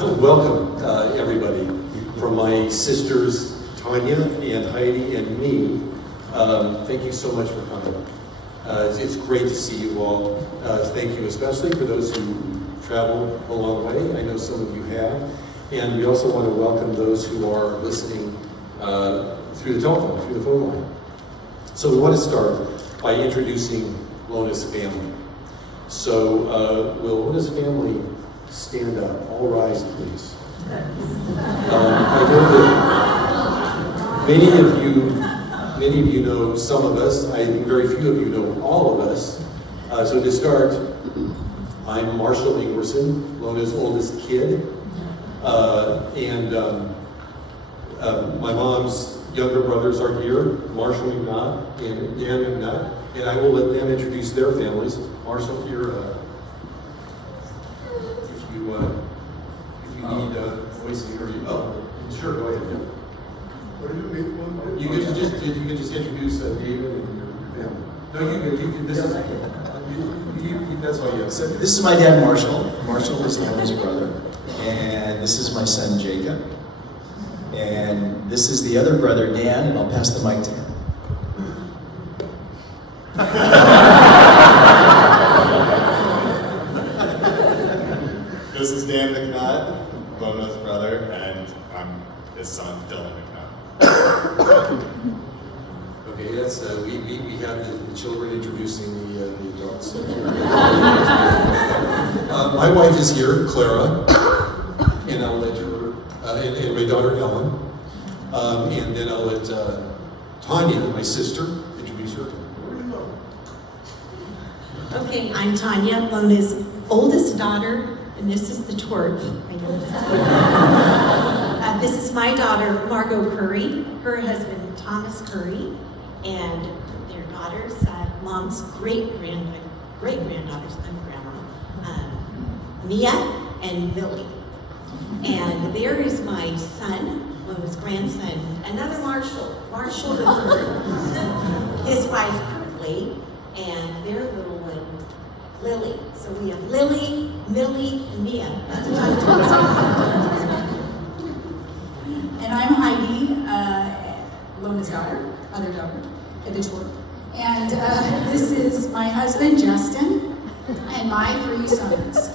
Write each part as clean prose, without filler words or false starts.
Welcome, everybody. From my sisters, Tanya and Heidi and me, thank you so much for coming. It's great to see you all. Thank you especially for those who traveled a long way. I know some of you have. And we also want to welcome those who are listening through the telephone, through the phone line. So we want to start by introducing Lona's family. So will Lona's family stand up? All rise, please. I know that many of you know some of us. I think very few of you know all of us. So to start, I'm Marshall Ingwerson, Lona's oldest kid. My mom's younger brothers are here, Marshall Ignat and Dan Ignat, and I will let them introduce their families. Marshall, here, if you need voicing, or sure, go ahead. Yeah. What do you mean? You could just introduce David and your family. No, you can. This is that's all you have. So this is my dad, Marshall. Marshall is Lona's brother, and this is my son, Jacob. And this is the other brother, Dan, and I'll pass the mic to him. This is Dan McNutt, Lona's brother, and I'm his son, Dylan McNutt. Okay, that's we have the children introducing the adults. My wife is here, Clara, and I'll let her, and my daughter Ellen, and then I'll let Tanya, my sister, introduce her. Okay, I'm Tanya, Lona's oldest daughter, and this is the twerp. I know that. This is my daughter, Margot Curry, her husband, Thomas Curry, and their daughters, mom's great-granddaughters, I'm grandma, Mia and Millie. And there is my son, Lona's grandson, another Marshall the third, his wife, Curtly, and their little one, Lily. So we have Lily, Millie, and Mia. That's what I'm talking. And I'm Heidi, Lona's daughter, other daughter, at the tour. And this is my husband, Justin, and my three sons,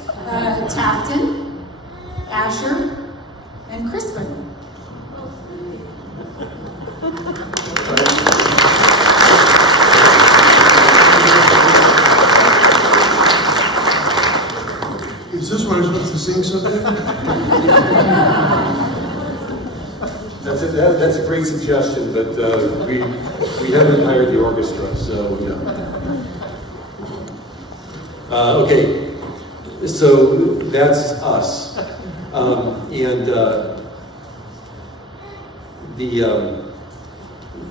Tafton, Asher, and Crispin. Is this where I'm supposed to sing something? That's a great suggestion, but we haven't hired the orchestra, so yeah. Okay, so that's us,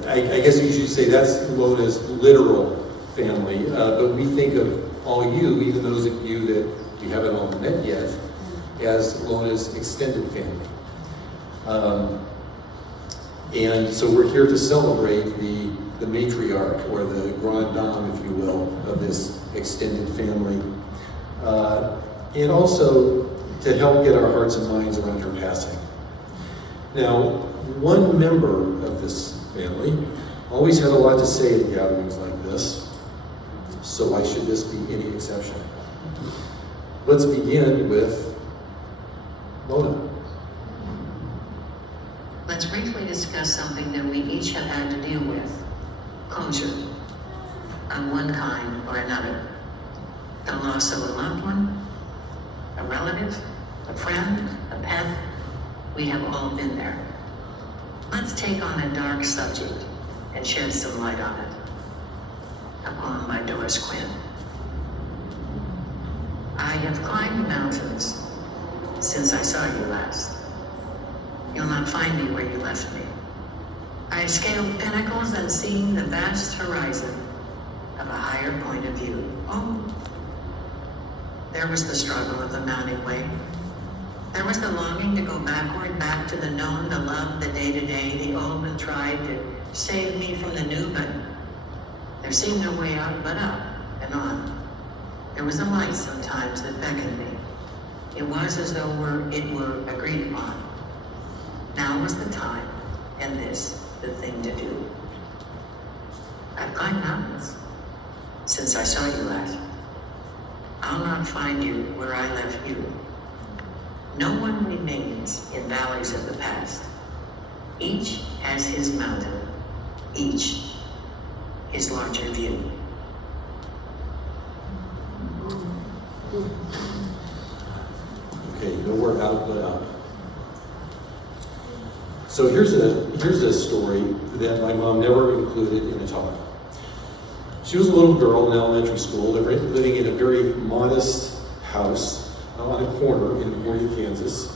I guess you should say that's Lona's literal family, but we think of all you, even those of you that we haven't all met yet, as Lona's extended family. And so we're here to celebrate the matriarch, or the grande dame, if you will, of this extended family. And also to help get our hearts and minds around her passing. Now, one member of this family always had a lot to say at gatherings like this, so why should this be any exception? Let's begin with Lona. Let's briefly discuss something that we each have had to deal with. Closure, of one kind or another. The loss of a loved one, a relative, a friend, a pet. We have all been there. Let's take on a dark subject and shed some light on it. A poem by Doris Quinn. I have climbed mountains since I saw you last. You'll not find me where you left me. I've scaled pinnacles and seen the vast horizon of a higher point of view. Oh, there was the struggle of the mounting way. There was the longing to go backward, back to the known, the love, the day-to-day. The old one tried to save me from the new, but there seemed no way out but up and on. There was a light sometimes that beckoned me. It was as though it were agreed upon. Now was the time, and this the thing to do. I've climbed mountains since I saw you last. I'll not find you where I left you. No one remains in valleys of the past. Each has his mountain, each his larger view. Okay, nowhere out but up. So here's a story that my mom never included in a talk. She was a little girl in elementary school, living in a very modest house on a corner in Warrior, Kansas,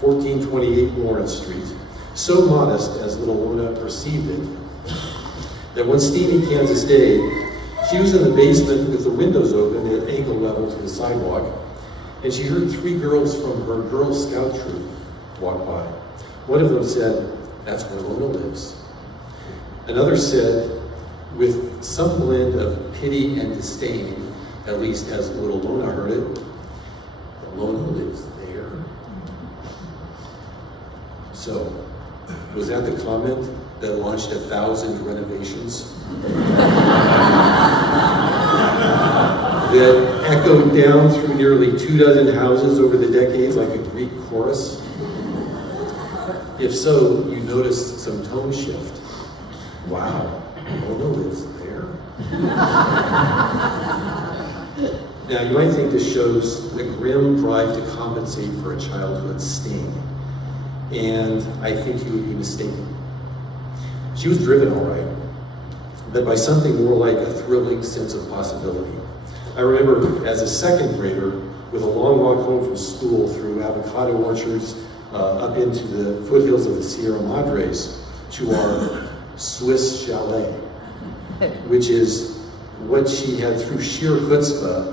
1428 Lawrence Street. So modest, as little Lona perceived it, that one steamy Kansas day, she was in the basement with the windows open at ankle level to the sidewalk, and she heard 3 girls from her Girl Scout troop walk by. One of them said, "That's where Lona lives." Another said, with some blend of pity and disdain, at least as little Lona heard it, "Lona lives there." So, was that the comment that launched 1,000 renovations? That echoed down through nearly 24 houses over the decades like a Greek chorus? If so, you noticed some tone shift. Wow, Lona lives there? Now, you might think this shows the grim drive to compensate for a childhood sting. And I think you would be mistaken. She was driven all right, but by something more like a thrilling sense of possibility. I remember as a second grader, with a long walk home from school through avocado orchards, up into the foothills of the Sierra Madres to our Swiss chalet, which is what she had through sheer chutzpah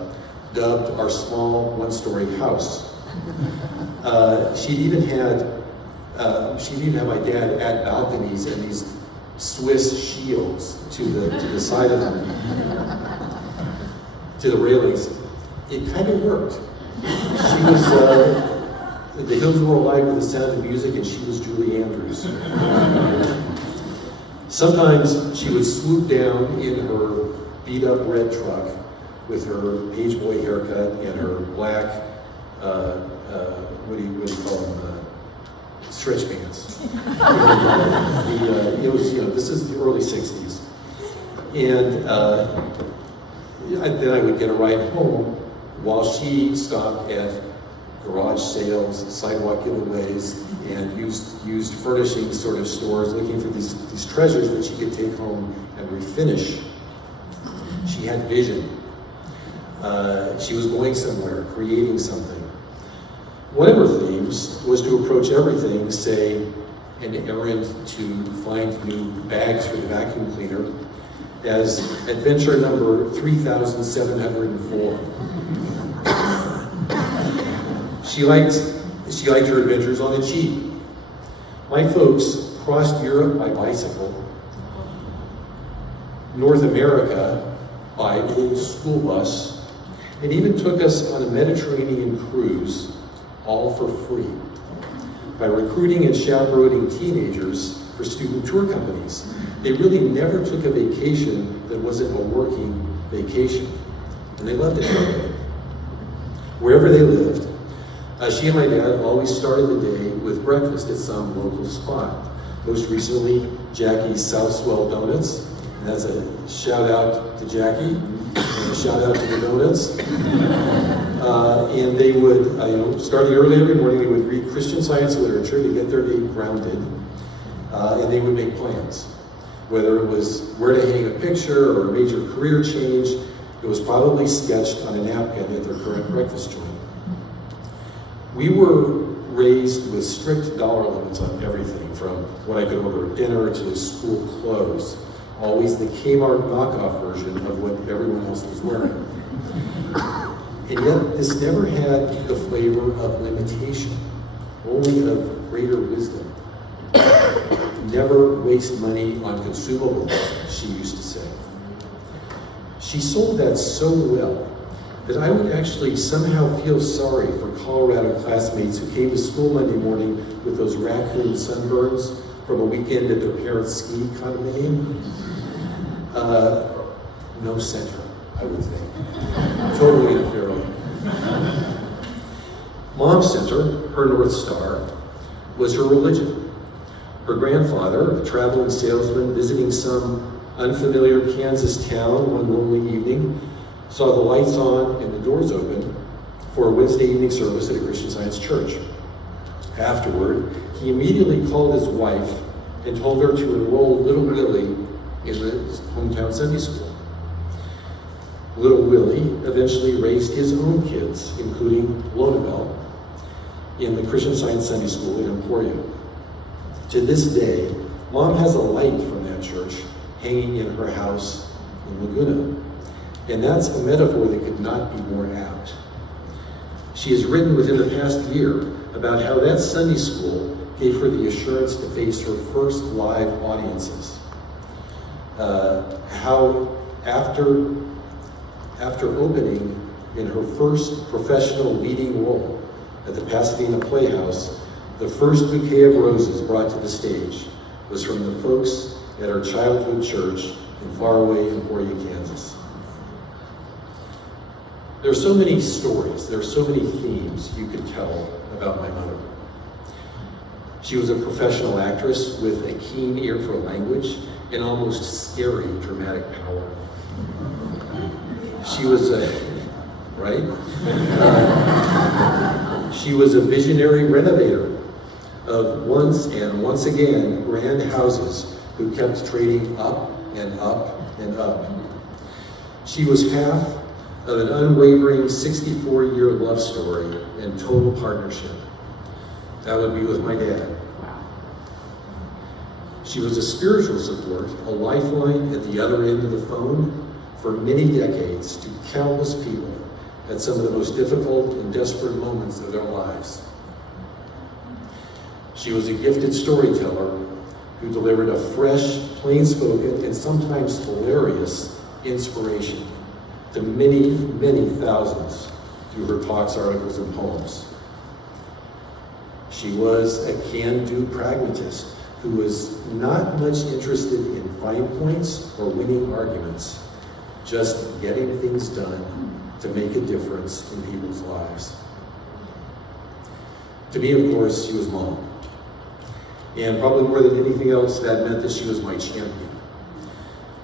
dubbed our small one-story house. She'd even have my dad add balconies and these Swiss shields to the side of them, to the railings. It kind of worked. She was, the hills were alive with the sound of music, and she was Julie Andrews. Sometimes she would swoop down in her beat-up red truck with her page boy haircut and her black, what do you call them, stretch pants. It was, this is the early 60s. And then I would get a ride home while she stopped at garage sales, sidewalk giveaways, and used furnishing sort of stores looking for these treasures that she could take home and refinish. She had vision. She was going somewhere, creating something. One of her themes was to approach everything, say, an errand to find new bags for the vacuum cleaner, as adventure number 3,704. She liked her adventures on the cheap. My folks crossed Europe by bicycle, North America by old school bus, and even took us on a Mediterranean cruise, all for free, by recruiting and chaperoning teenagers for student tour companies. They really never took a vacation that wasn't a working vacation, and they loved it anyway. Wherever they lived, she and my dad always started the day with breakfast at some local spot. Most recently, Jackie's South Swell Donuts. And that's a shout out to Jackie, and a shout out to the donuts. And they would, starting early every morning, they would read Christian Science literature to get their day grounded, and they would make plans. Whether it was where to hang a picture or a major career change, it was probably sketched on a napkin at their current breakfast joint. We were raised with strict dollar limits on everything, from what I could order at dinner to school clothes. Always the Kmart knockoff version of what everyone else was wearing. And yet, this never had the flavor of limitation, only of greater wisdom. Never waste money on consumables, she used to say. She sold that so well that I would actually somehow feel sorry for Colorado classmates who came to school Monday morning with those raccoon sunburns from a weekend at their parents' ski condominium. No center, I would think. Totally unfairly. Mom's center, her North Star, was her religion. Her grandfather, a traveling salesman visiting some unfamiliar Kansas town one lonely evening, saw the lights on and the doors open for a Wednesday evening service at a Christian Science church. Afterward, he immediately called his wife and told her to enroll little Willie in the hometown Sunday school. Little Willie eventually raised his own kids, including Lona, in the Christian Science Sunday School in Emporia. To this day, Mom has a light from that church hanging in her house in Laguna. And that's a metaphor that could not be more apt. She has written within the past year about how that Sunday school gave her the assurance to face her first live audiences. How after opening in her first professional leading role at the Pasadena Playhouse, the first bouquet of roses brought to the stage was from the folks at our childhood church in faraway Emporia, Kansas. There are so many stories, there are so many themes you could tell about my mother. She was a professional actress with a keen ear for language and almost scary dramatic power. She was she was a visionary renovator of once and once again grand houses who kept trading up and up and up. She was half of an unwavering 64-year love story and total partnership. That would be with my dad. She was a spiritual support, a lifeline at the other end of the phone for many decades to countless people at some of the most difficult and desperate moments of their lives. She was a gifted storyteller who delivered a fresh, plain-spoken, and sometimes hilarious inspiration to many, many thousands through her talks, articles, and poems. She was a can-do pragmatist who was not much interested in fine points or winning arguments, just getting things done to make a difference in people's lives. To me, of course, she was Mom. And probably more than anything else, that meant that she was my champion.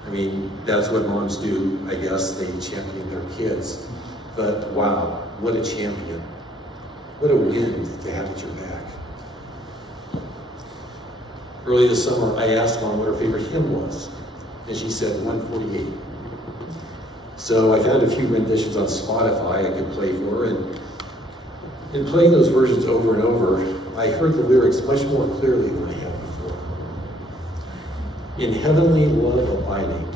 I mean, that's what moms do, I guess. They champion their kids. But wow, what a champion. What a wind to have at your back. Early this summer, I asked Mom what her favorite hymn was, and she said 148. So I found a few renditions on Spotify I could play for her, and in playing those versions over and over, I heard the lyrics much more clearly than I had before. In heavenly love abiding,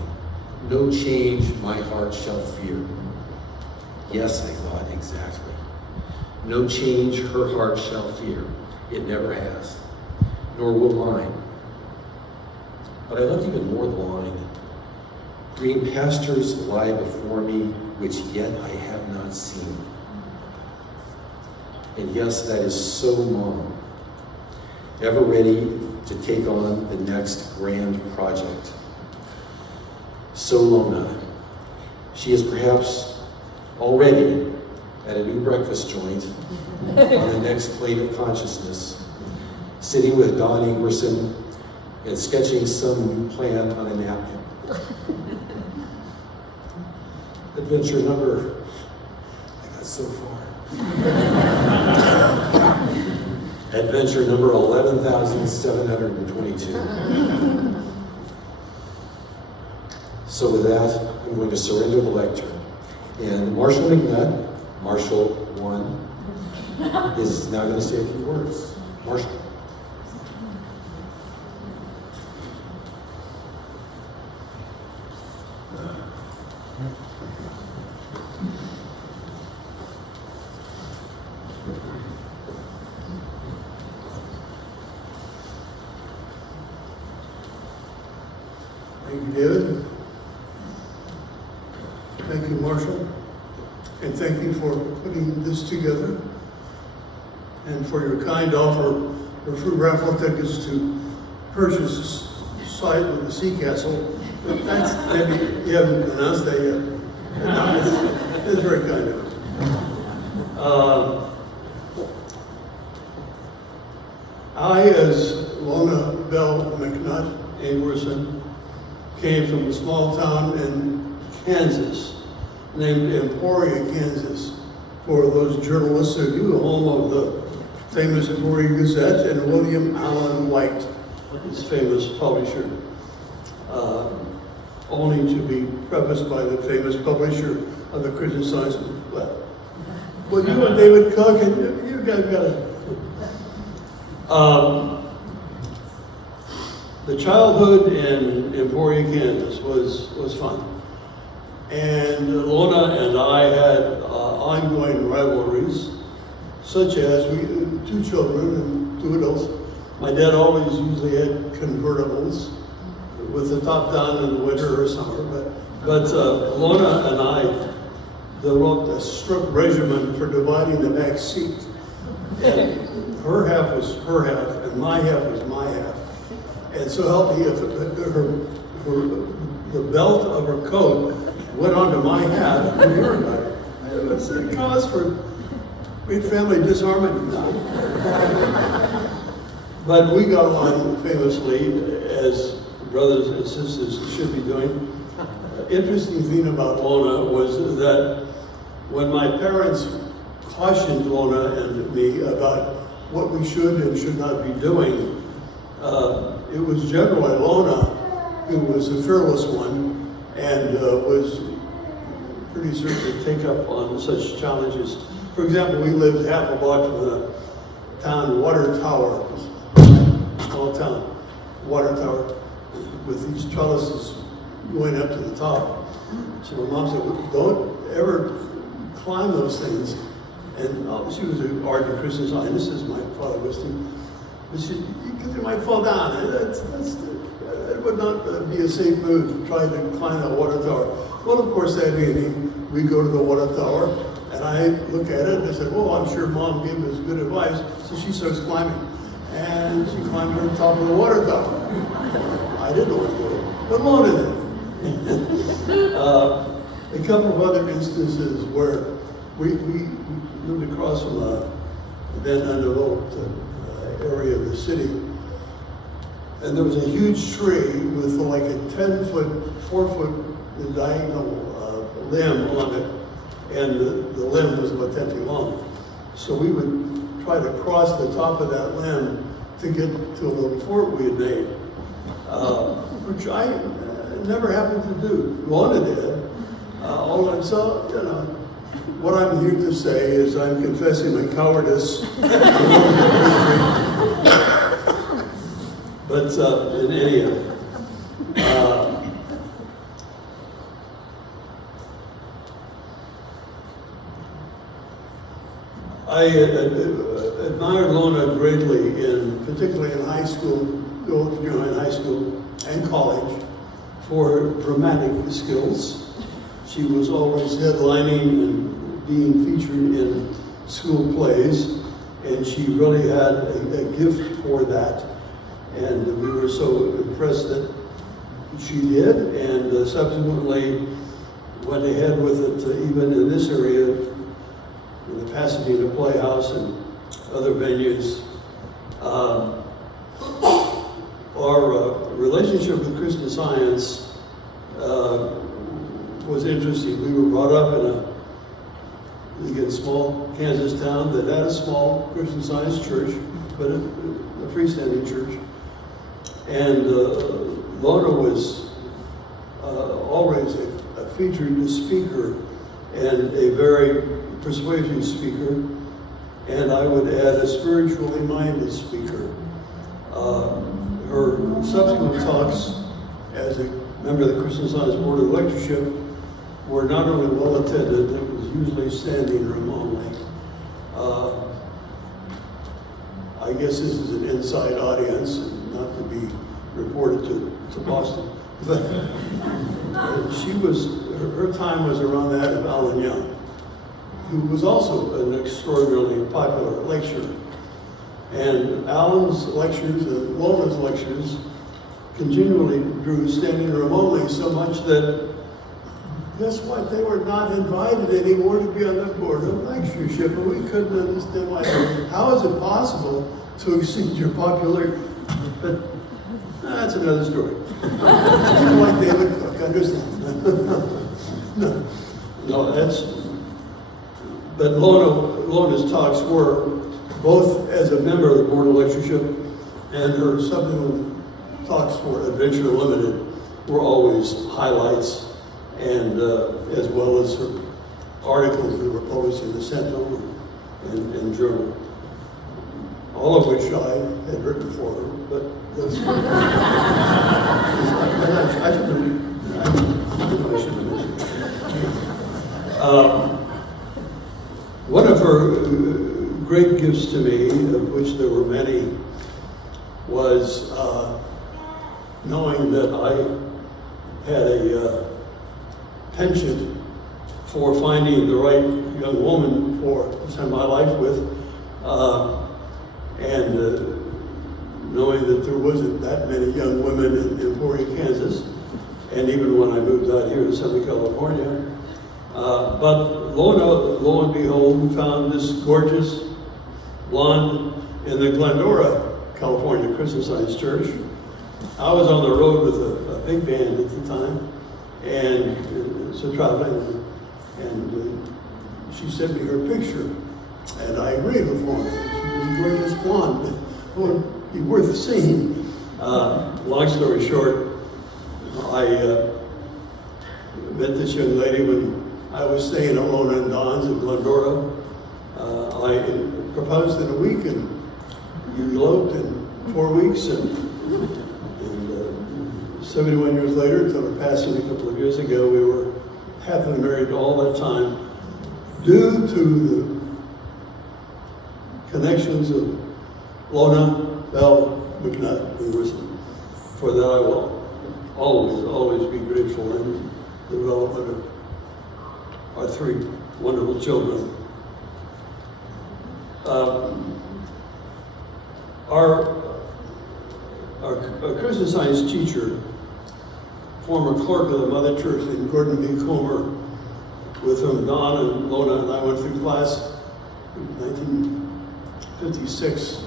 no change my heart shall fear. Yes, I thought, exactly. No change her heart shall fear. It never has, nor will mine. But I loved even more the line, green pastures lie before me, which yet I have not seen. And yes, that is so Mom, ever ready to take on the next grand project. So Lona, she is perhaps already at a new breakfast joint on the next plate of consciousness, sitting with Don Ingwerson and sketching some new plan on a napkin. Adventure number, I got so far. Adventure number 11,722. So with that, I'm going to surrender the lectern. And Marshall McNutt, Marshall 1, is now going to say a few words. Marshall. Thank you, David. Thank you, Marshall. and thank you for putting this together and for your kind offer of free raffle tickets to purchase the site with the sea castle. But that's, maybe you haven't announced that yet. No, it's very kind of you. I, as Lona Bell McNutt Ingwerson, came from a small town in Kansas named Emporia, Kansas, for those journalists who knew, home of the famous Emporia Gazette and William Allen White, his famous publisher, only to be prefaced by the famous publisher of the Christian Science. Well, you and David Cook, and you guys got it. The childhood in Emporia, Kansas was fun. And Lona and I had ongoing rivalries, such as we, 2 children and 2 adults. My dad always usually had convertibles with the top down in the winter or summer, but Lona and I developed a strict regimen for dividing the back seat. And her half was her half, and my half was my half. And so help me, if the belt of her coat went onto my hat, we heard about it. It was a cause for great family disharmony. But we got along famously, as brothers and sisters should be doing. Interesting thing about Lona was that when my parents cautioned Lona and me about what we should and should not be doing, it was generally Lona who was the fearless one and was pretty certain to take up on such challenges. For example, we lived half a block from the town Water Tower, small town, Water Tower, with these trellises going up to the top. So my mom said, don't ever climb those things. And she was an ardent Christian Zionist, as my father was too. But because you might fall down. That would not be a safe move to try to climb that water tower. Well, of course, that evening, we go to the water tower, and I look at it, and I said, well, I'm sure Mom gave us good advice. So she starts climbing. And she climbed to the top of the water tower. I didn't want to do it, but Lona did. A couple of other instances where we lived across from a then undeveloped area of the city, and there was a huge tree with like a 10-foot, 4-foot diagonal limb on it, and the limb was about 10 feet long. So we would try to cross the top of that limb to get to a little fort we had made, which I never happened to do. Lona did. So, you know, what I'm here to say is I'm confessing my cowardice. But in any event, I admired Lona greatly, particularly in high school, in high school and college, for her dramatic skills. She was always headlining and being featured in school plays, and she really had a gift for that. And we were so impressed that she did, and subsequently went ahead with it even in this area, in the Pasadena Playhouse and other venues. Our relationship with Christian Science was interesting. We were brought up in a small Kansas town that had a small Christian Science church, but a freestanding church. And Lona was always a featured speaker and a very persuasive speaker, and I would add a spiritually minded speaker. Her subsequent talks as a member of the Christian Science Board of Lectureship were not only well attended, it was usually standing room only. I guess this is an inside audience, and not to be reported to Boston, but she was, her time was around that of Alan Young. who was also an extraordinarily popular lecturer. And Alan's lectures and Lona's lectures continually drew standing room only, so much that, guess what, they were not invited anymore to be on the board of lectureship, and we couldn't understand why. How is it possible to exceed your popularity? But that's another story. People like David Cook understand. No, that's, but Lona's talks were, both as a member of the board of lectureship and her subsequent talks for Adventure Limited, were always highlights, and as well as her articles that were published in the Sentinel and Journal, all of which I had written for her, but that's, I shouldn't have mentioned that. One of her great gifts to me, of which there were many, was knowing that I had a penchant for finding the right young woman to spend my life with, and knowing that there wasn't that many young women in Emporia, Kansas, and even when I moved out here to Southern California. But Lona, lo and behold, found this gorgeous blonde in the Glendora, California Christian Science Church. I was on the road with a big band at the time, and so traveling, and she sent me her picture, and I agreed with Lona. She was a gorgeous blonde. It would be worth seeing. Long story short, I met this young lady when I was staying at Lona and Don's in Glendora. I proposed in a week, and you eloped in 4 weeks, and 71 years later, until her passing a couple of years ago, we were happily married all that time, due to the connections of Lona, Bell, McNutt, Ingwerson. For that I will always be grateful in the development of our 3 wonderful children. Our Christian Science teacher, former clerk of the Mother Church named Gordon B. Comer, with whom Don and Lona and I went through class in 1956,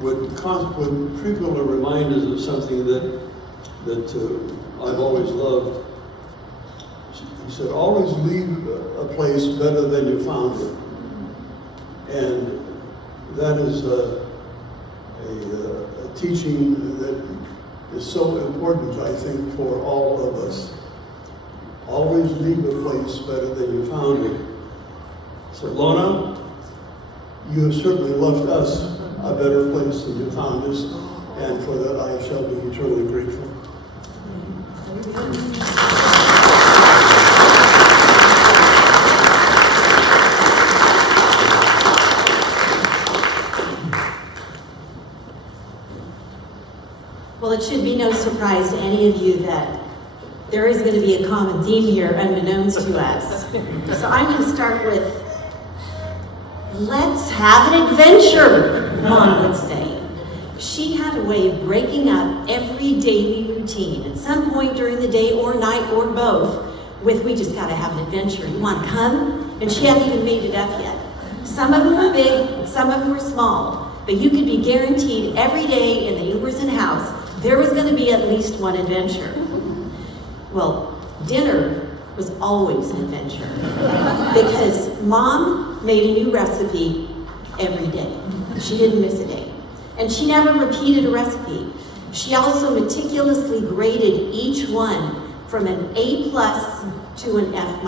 would frequently remind us of something that I've always loved. He said, always leave a place better than you found it. And that is a teaching that is so important, I think, for all of us. Always leave a place better than you found it. So Lona, you have certainly left us a better place than you found us, and for that I shall be eternally grateful. Well, it should be no surprise to any of you that there is going to be a common theme here unbeknownst to us. So I'm going to start with, let's have an adventure, Mom would say. She had a way of breaking up every daily routine at some point during the day or night or both with, we just got to have an adventure. You want to come? And she hadn't even made it up yet. Some of them were big, some of them were small, but you could be guaranteed every day in the Ingwerson house there was going to be at least one adventure. Well, dinner was always an adventure because Mom made a new recipe every day. She didn't miss a day. And she never repeated a recipe. She also meticulously graded each one from an A+ to an F-.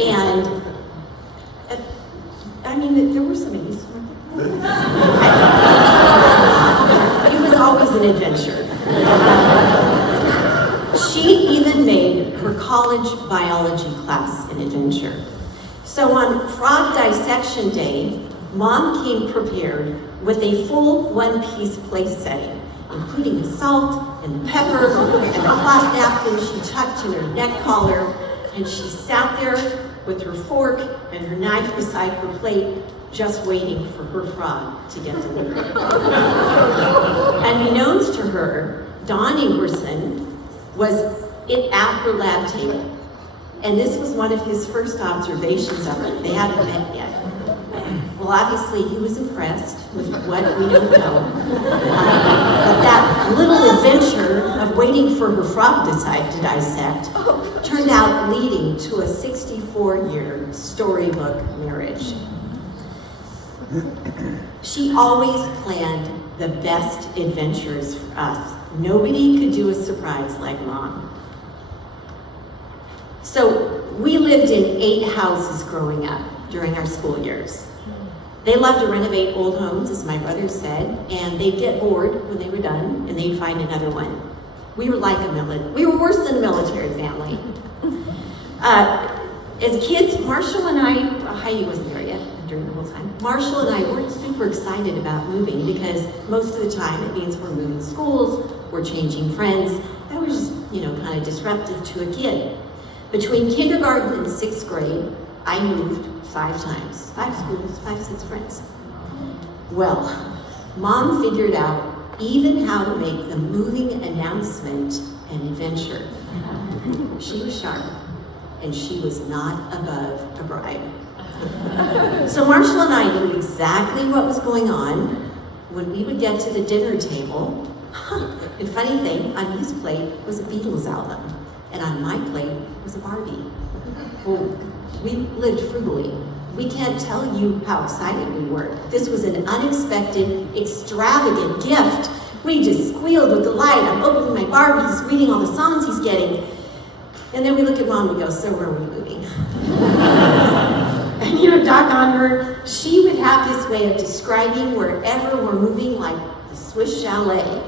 And I mean, there were some A's. It was always an adventure. She even made her college biology class an adventure. So on frog dissection day, Mom came prepared with a full one-piece place setting, including the salt and the pepper and the cloth napkin she tucked in her neck collar, and she sat there with her fork and her knife beside her plate, just waiting for her frog to get delivered. Unbeknownst to her, Dawn Ingwerson was at her lab table. And this was one of his first observations of her. They hadn't met yet. Well, obviously, he was impressed with what we don't know. But that little adventure of waiting for her frog to dissect turned out leading to a 64-year storybook marriage. She always planned the best adventures for us. Nobody could do a surprise like Mom. So we lived in 8 houses growing up during our school years. They loved to renovate old homes, as my brother said, and they'd get bored when they were done, and they'd find another one. We were we were worse than a military family. As kids, Marshall and I, Heidi wasn't there yet during the whole time. Marshall and I weren't super excited about moving because most of the time it means we're moving schools, we're changing friends, and we're just, kind of disruptive to a kid. Between kindergarten and 6th grade, I moved 5 times. 5 schools, 6 friends. Well, Mom figured out even how to make the moving announcement an adventure. She was sharp, and she was not above a bribe. So Marshall and I knew exactly what was going on when we would get to the dinner table. And funny thing, on his plate was a Beatles album, and on my plate was a Barbie. Well, we lived frugally. We can't tell you how excited we were. This was an unexpected, extravagant gift. We just squealed with delight. I'm opening my Barbie, he's reading all the songs he's getting. And then we look at Mom and we go, so where are we moving? And doggone her, she would have this way of describing wherever we're moving like the Swiss chalet.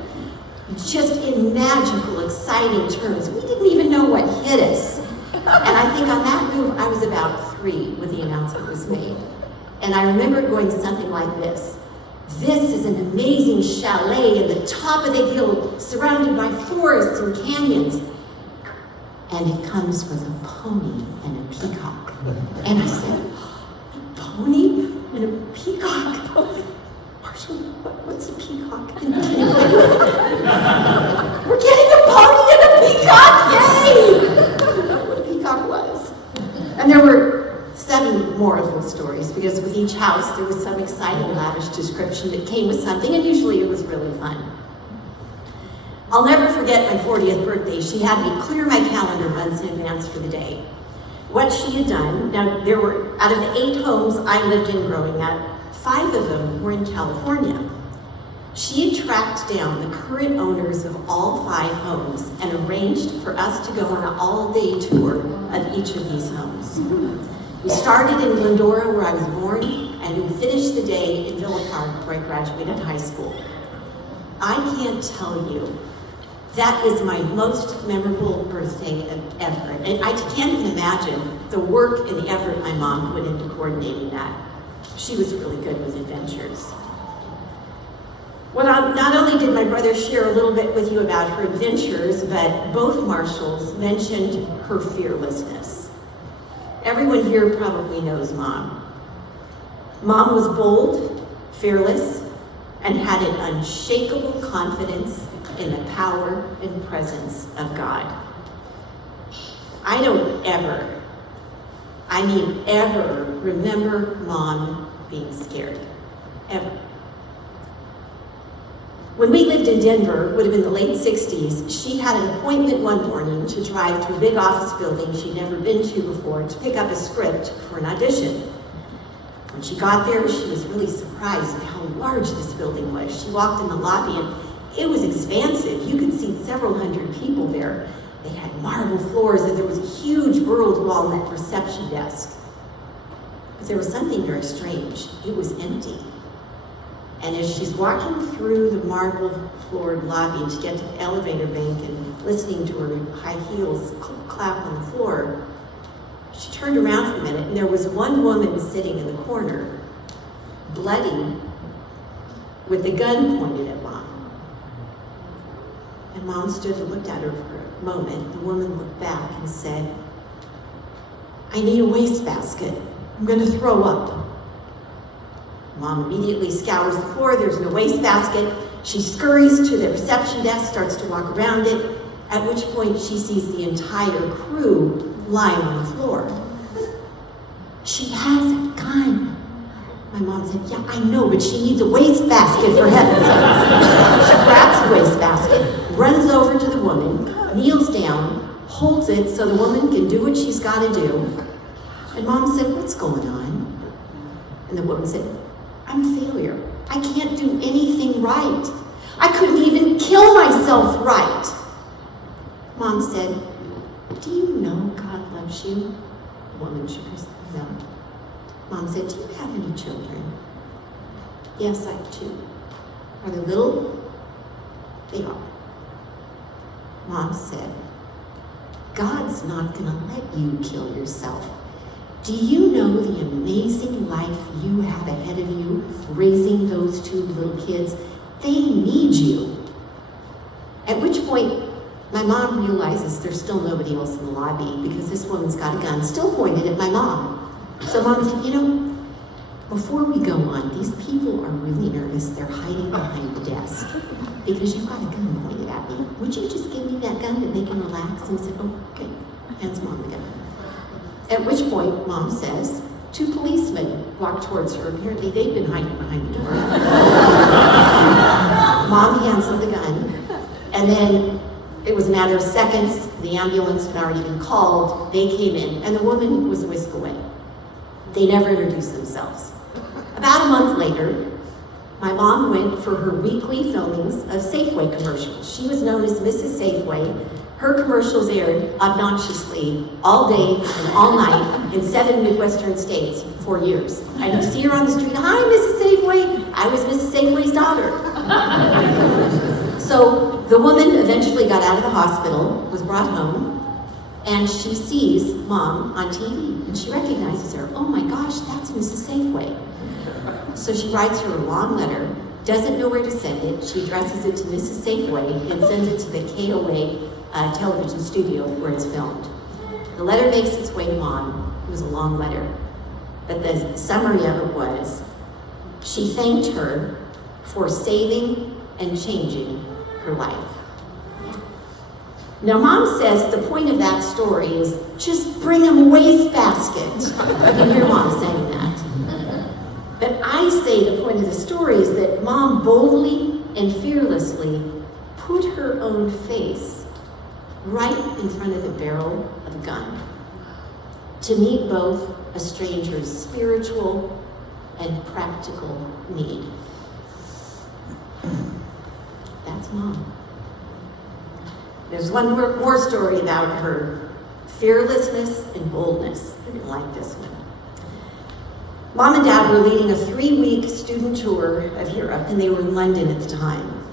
Just in magical, exciting terms. We didn't even know what hit us. And I think on that move, I was about 3 when the announcement was made. And I remember going something like this. This is an amazing chalet in the top of the hill, surrounded by forests and canyons. And it comes with a pony and a peacock. And I said, a pony and a peacock? Marshall, what's a peacock? We're getting a pony and a peacock, yay! What a peacock was. And there were 7 more of those stories, because with each house there was some exciting, lavish description that came with something, and usually it was really fun. I'll never forget my 40th birthday. She had me clear my calendar months in advance for the day. What she had done, now there were, out of the 8 homes I lived in growing up, 5 of them were in California. She had tracked down the current owners of all 5 homes and arranged for us to go on an all-day tour of each of these homes. We started in Glendora, where I was born, and we finished the day in Villa Park, where I graduated high school. I can't tell you, that is my most memorable birthday ever. And I can't even imagine the work and the effort my mom put into coordinating that. She was really good with adventures. Well, not only did my brother share a little bit with you about her adventures, but both Marshalls mentioned her fearlessness. Everyone here probably knows Mom. Mom was bold, fearless, and had an unshakable confidence in the power and presence of God. I don't ever remember Mom being scared, ever. When we lived in Denver, would have been the late 60s, she had an appointment one morning to drive to a big office building she'd never been to before to pick up a script for an audition. When she got there, she was really surprised at how large this building was. She walked in the lobby and it was expansive. You could see several hundred people there. They had marble floors and there was a huge burled walnut reception desk. But there was something very strange. It was empty. And as she's walking through the marble-floored lobby to get to the elevator bank and listening to her high heels clap on the floor, she turned around for a minute and there was one woman sitting in the corner, bloody, with the gun pointed at Mom. And Mom stood and looked at her for a moment. The woman looked back and said, I need a wastebasket. I'm gonna throw up. Mom immediately scours the floor, there's no wastebasket. She scurries to the reception desk, starts to walk around it, at which point she sees the entire crew lying on the floor. She has a gun. My mom said, yeah, I know, but she needs a wastebasket for heaven's sakes. She grabs the wastebasket, runs over to the woman, kneels down, holds it so the woman can do what she's got to do. And Mom said, what's going on? And the woman said, I'm a failure. I can't do anything right. I couldn't even kill myself right. Mom said, do you know God loves you? The woman shook her head, no. Mom said, do you have any children? Yes, I have 2. Are they little? They are. Mom said, God's not going to let you kill yourself. Do you know the amazing life you have ahead of you raising those 2 little kids? They need you. At which point, my mom realizes there's still nobody else in the lobby because this woman's got a gun still pointed at my mom. So Mom said, you know, before we go on, these people are really nervous. They're hiding behind the desk because you've got a gun pointed at me. Would you just give me that gun to make him relax? And he said, oh, okay. Hands Mom the gun. At which point, Mom says, 2 policemen walk towards her. Apparently, they've been hiding behind the door. Mom hands them the gun. And then it was a matter of seconds. The ambulance had already been called. They came in, and the woman was whisked away. They never introduced themselves. About a month later, my mom went for her weekly filmings of Safeway commercials. She was known as Mrs. Safeway. Her commercials aired obnoxiously all day and all night in 7 Midwestern states for years. And you see her on the street, hi, Mrs. Safeway. I was Mrs. Safeway's daughter. So the woman eventually got out of the hospital, was brought home, and she sees Mom on TV, and she recognizes her. Oh my gosh, that's Mrs. Safeway. So she writes her a long letter, doesn't know where to send it. She addresses it to Mrs. Safeway and sends it to the KOA television studio where it's filmed. The letter makes its way to Mom. It was a long letter, but the summary of it was, she thanked her for saving and changing her life. Now, Mom says the point of that story is just bring him a wastebasket. You can hear Mom saying that. But I say the point of the story is that Mom boldly and fearlessly put her own face right in front of the barrel of a gun to meet both a stranger's spiritual and practical need. That's Mom. There's one more story about her fearlessness and boldness. I didn't like this one. Mom and Dad were leading a 3-week student tour of Europe, and they were in London at the time.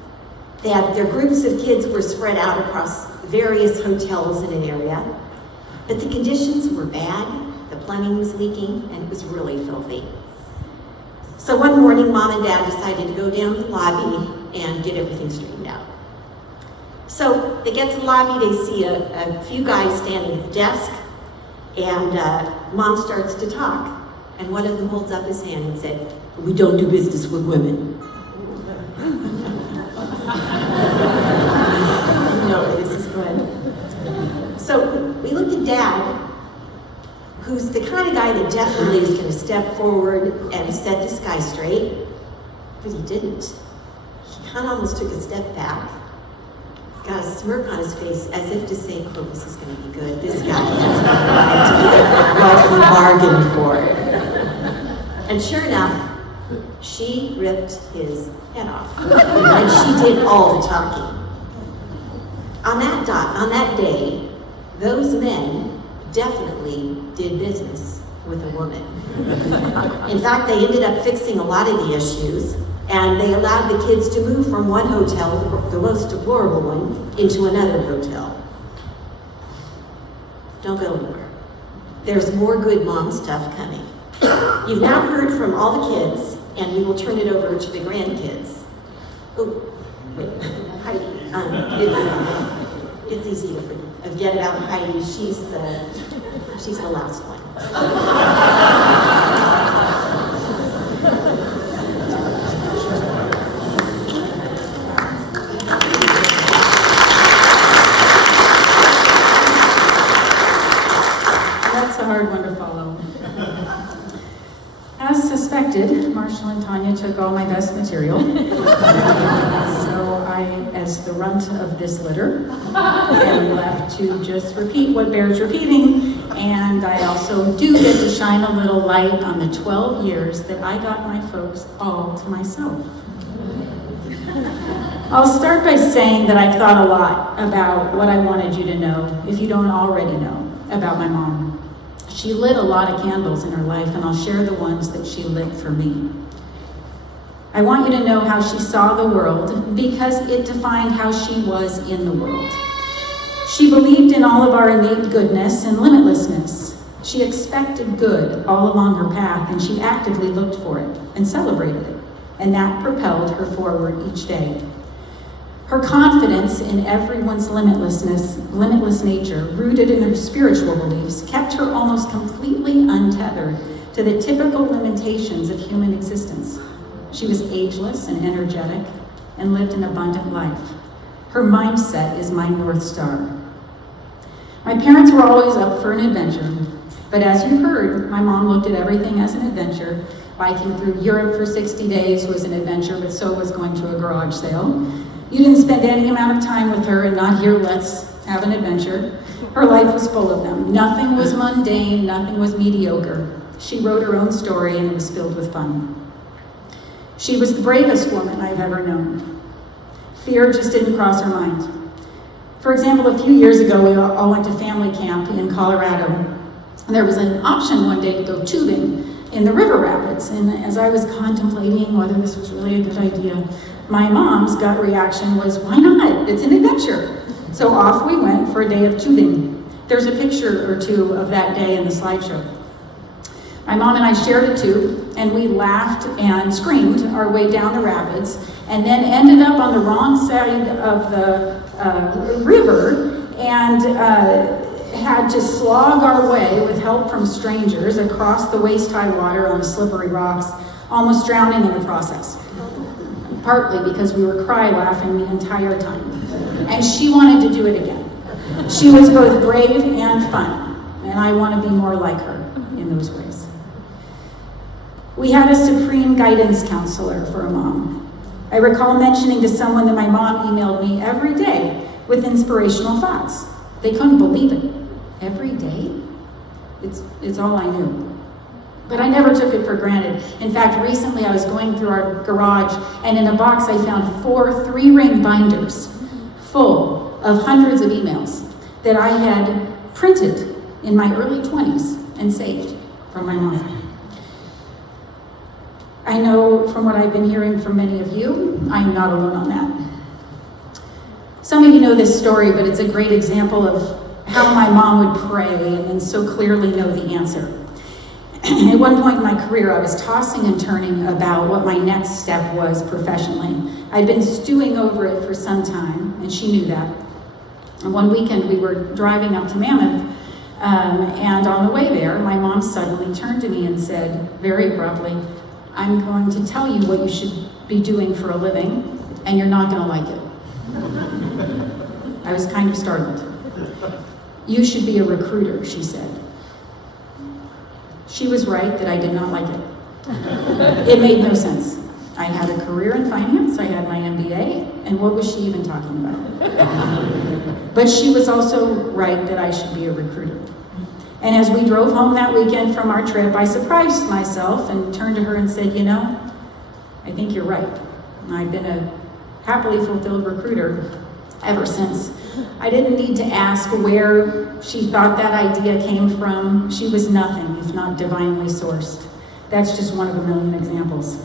Their groups of kids were spread out across various hotels in an area, but the conditions were bad, the plumbing was leaking, and it was really filthy. So one morning, Mom and Dad decided to go down to the lobby and get everything straightened out. So they get to the lobby, they see a few guys standing at the desk, and Mom starts to talk. And one of them holds up his hand and said, we don't do business with women. No, this is good. So we looked at Dad, who's the kind of guy that definitely is going to step forward and set this guy straight, but he didn't. He kind of almost took a step back, got a smirk on his face as if to say, oh, this is going to be good. This guy has what he bargained for. And sure enough, she ripped his head off. And she did all the talking. On that day, those men definitely did business with a woman. In fact, they ended up fixing a lot of the issues, and they allowed the kids to move from one hotel, the most deplorable one, into another hotel. Don't go anywhere. There's more good mom stuff coming. You've now heard from all the kids, and we will turn it over to the grandkids. Oh, wait, Heidi. It's easy to forget about Heidi. She's the last one. That's a hard one to follow. As suspected, Marshall and Tanya took all my best material. So I, as the runt of this litter, am left to just repeat what bears repeating. And I also do get to shine a little light on the 12 years that I got my folks all to myself. I'll start by saying that I've thought a lot about what I wanted you to know, if you don't already know, about my mom. She lit a lot of candles in her life, and I'll share the ones that she lit for me. I want you to know how she saw the world because it defined how she was in the world. She believed in all of our innate goodness and limitlessness. She expected good all along her path, and she actively looked for it and celebrated it, and that propelled her forward each day. Her confidence in everyone's limitless nature, rooted in her spiritual beliefs, kept her almost completely untethered to the typical limitations of human existence. She was ageless and energetic and lived an abundant life. Her mindset is my North Star. My parents were always up for an adventure, but as you've heard, my mom looked at everything as an adventure. Biking through Europe for 60 days was an adventure, but so was going to a garage sale. You didn't spend any amount of time with her and not hear let's have an adventure. Her life was full of them. Nothing was mundane, nothing was mediocre. She wrote her own story and it was filled with fun. She was the bravest woman I've ever known. Fear just didn't cross her mind. For example, a few years ago, we all went to family camp in Colorado. And there was an option one day to go tubing in the river rapids. And as I was contemplating whether this was really a good idea, my mom's gut reaction was, why not? It's an adventure. So off we went for a day of tubing. There's a picture or two of that day in the slideshow. My mom and I shared a tube, and we laughed and screamed our way down the rapids, and then ended up on the wrong side of the river, and had to slog our way with help from strangers across the waist-high water on slippery rocks, almost drowning in the process. Partly because we were cry-laughing the entire time. And she wanted to do it again. She was both brave and fun, and I want to be more like her in those ways. We had a supreme guidance counselor for a mom. I recall mentioning to someone that my mom emailed me every day with inspirational thoughts. They couldn't believe it. Every day? It's all I knew. But I never took it for granted. In fact, recently I was going through our garage, and in a box I found 4 3-ring binders full of hundreds of emails that I had printed in my early 20s and saved from my mom. I know from what I've been hearing from many of you, I'm not alone on that. Some of you know this story, but it's a great example of how my mom would pray and then so clearly know the answer. At one point in my career, I was tossing and turning about what my next step was professionally. I'd been stewing over it for some time, and she knew that. And one weekend, we were driving up to Mammoth, and on the way there, my mom suddenly turned to me and said, very abruptly, I'm going to tell you what you should be doing for a living, and you're not going to like it. I was kind of startled. You should be a recruiter, she said. She was right that I did not like it. It made no sense. I had a career in finance, I had my MBA, and what was she even talking about? But she was also right that I should be a recruiter. And as we drove home that weekend from our trip, I surprised myself and turned to her and said, you know, I think you're right. I've been a happily fulfilled recruiter ever since. I didn't need to ask where she thought that idea came from. She was nothing if not divinely sourced. That's just one of a million examples.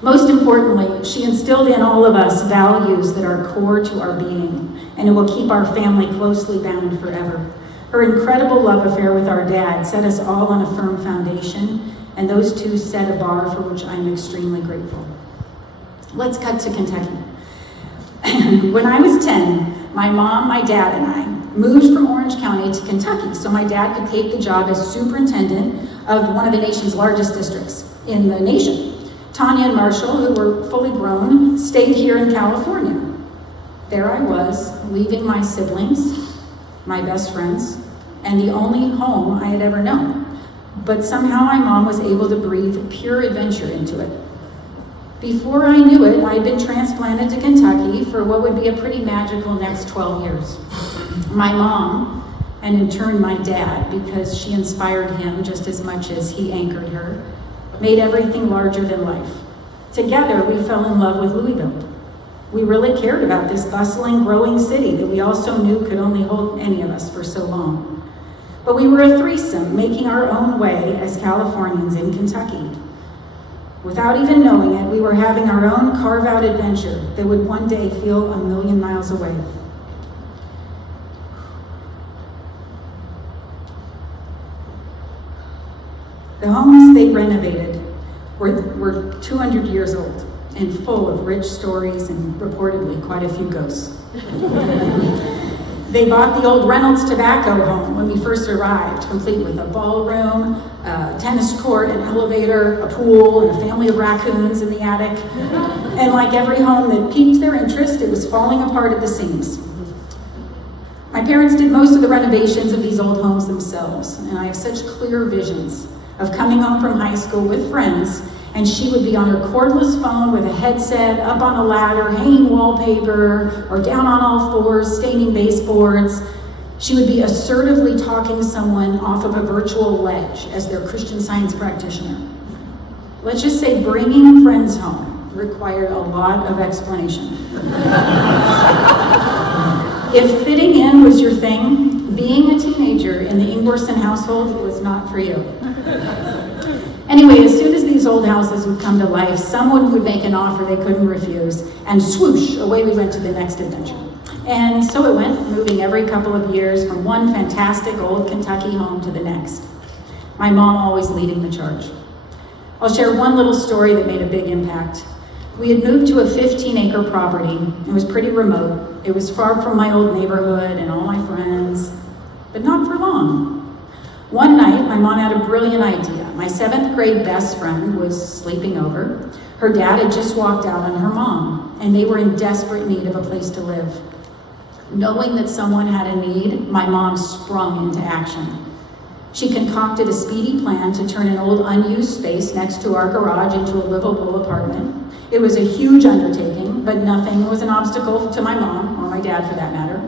Most importantly, she instilled in all of us values that are core to our being, and it will keep our family closely bound forever. Her incredible love affair with our dad set us all on a firm foundation, and those two set a bar for which I'm extremely grateful. Let's cut to Kentucky. When I was 10, my mom, my dad, and I moved from Orange County to Kentucky so my dad could take the job as superintendent of one of the nation's largest districts in the nation. Tanya and Marshall, who were fully grown, stayed here in California. There I was, leaving my siblings, my best friends, and the only home I had ever known. But somehow my mom was able to breathe pure adventure into it. Before I knew it, I had been transplanted to Kentucky for what would be a pretty magical next 12 years. My mom, and in turn my dad, because she inspired him just as much as he anchored her, made everything larger than life. Together, we fell in love with Louisville. We really cared about this bustling, growing city that we also knew could only hold any of us for so long. But we were a threesome, making our own way as Californians in Kentucky. Without even knowing it, we were having our own carve-out adventure that would one day feel a million miles away. The homes they renovated were 200 years old and full of rich stories and reportedly quite a few ghosts. They bought the old Reynolds Tobacco home when we first arrived, complete with a ballroom, a tennis court, an elevator, a pool, and a family of raccoons in the attic. And like every home that piqued their interest, it was falling apart at the seams. My parents did most of the renovations of these old homes themselves, and I have such clear visions of coming home from high school with friends, and she would be on her cordless phone with a headset, up on a ladder, hanging wallpaper, or down on all fours, staining baseboards. She would be assertively talking someone off of a virtual ledge as their Christian Science practitioner. Let's just say bringing friends home required a lot of explanation. If fitting in was your thing, being a teenager in the Ingwerson household was not for you. Anyway, as soon as these old houses would come to life, someone would make an offer they couldn't refuse, and swoosh, away we went to the next adventure. And so it went, moving every couple of years from one fantastic old Kentucky home to the next. My mom always leading the charge. I'll share one little story that made a big impact. We had moved to a 15-acre property. It was pretty remote. It was far from my old neighborhood and all my friends, but not for long. One night, my mom had a brilliant idea. My 7th grade best friend was sleeping over. Her dad had just walked out on her mom, and they were in desperate need of a place to live. Knowing that someone had a need, my mom sprung into action. She concocted a speedy plan to turn an old unused space next to our garage into a livable apartment. It was a huge undertaking, but nothing was an obstacle to my mom, or my dad for that matter.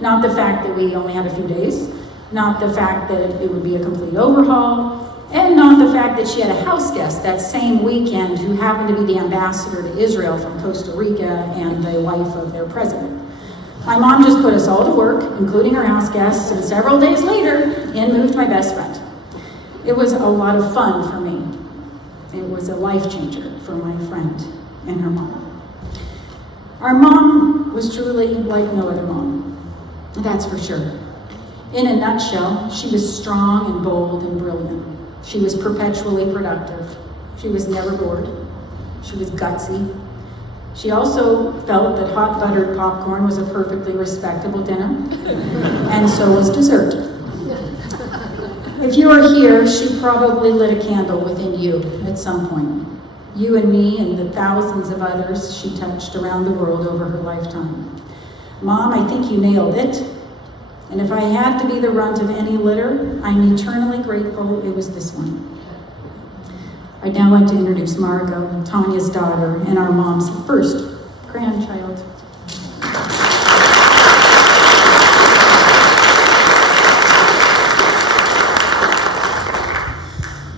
Not the fact that we only had a few days, not the fact that it would be a complete overhaul, and not the fact that she had a house guest that same weekend who happened to be the ambassador to Israel from Costa Rica and the wife of their president. My mom just put us all to work, including her house guests, and several days later, in moved my best friend. It was a lot of fun for me. It was a life changer for my friend and her mom. Our mom was truly like no other mom, that's for sure. In a nutshell, she was strong and bold and brilliant. She was perpetually productive. She was never bored. She was gutsy. She also felt that hot buttered popcorn was a perfectly respectable dinner, and so was dessert. If you were here, she probably lit a candle within you at some point. You and me and the thousands of others she touched around the world over her lifetime. Mom, I think you nailed it. And if I had to be the runt of any litter, I'm eternally grateful it was this one. I'd now like to introduce Margot, Tanya's daughter, and our mom's first grandchild.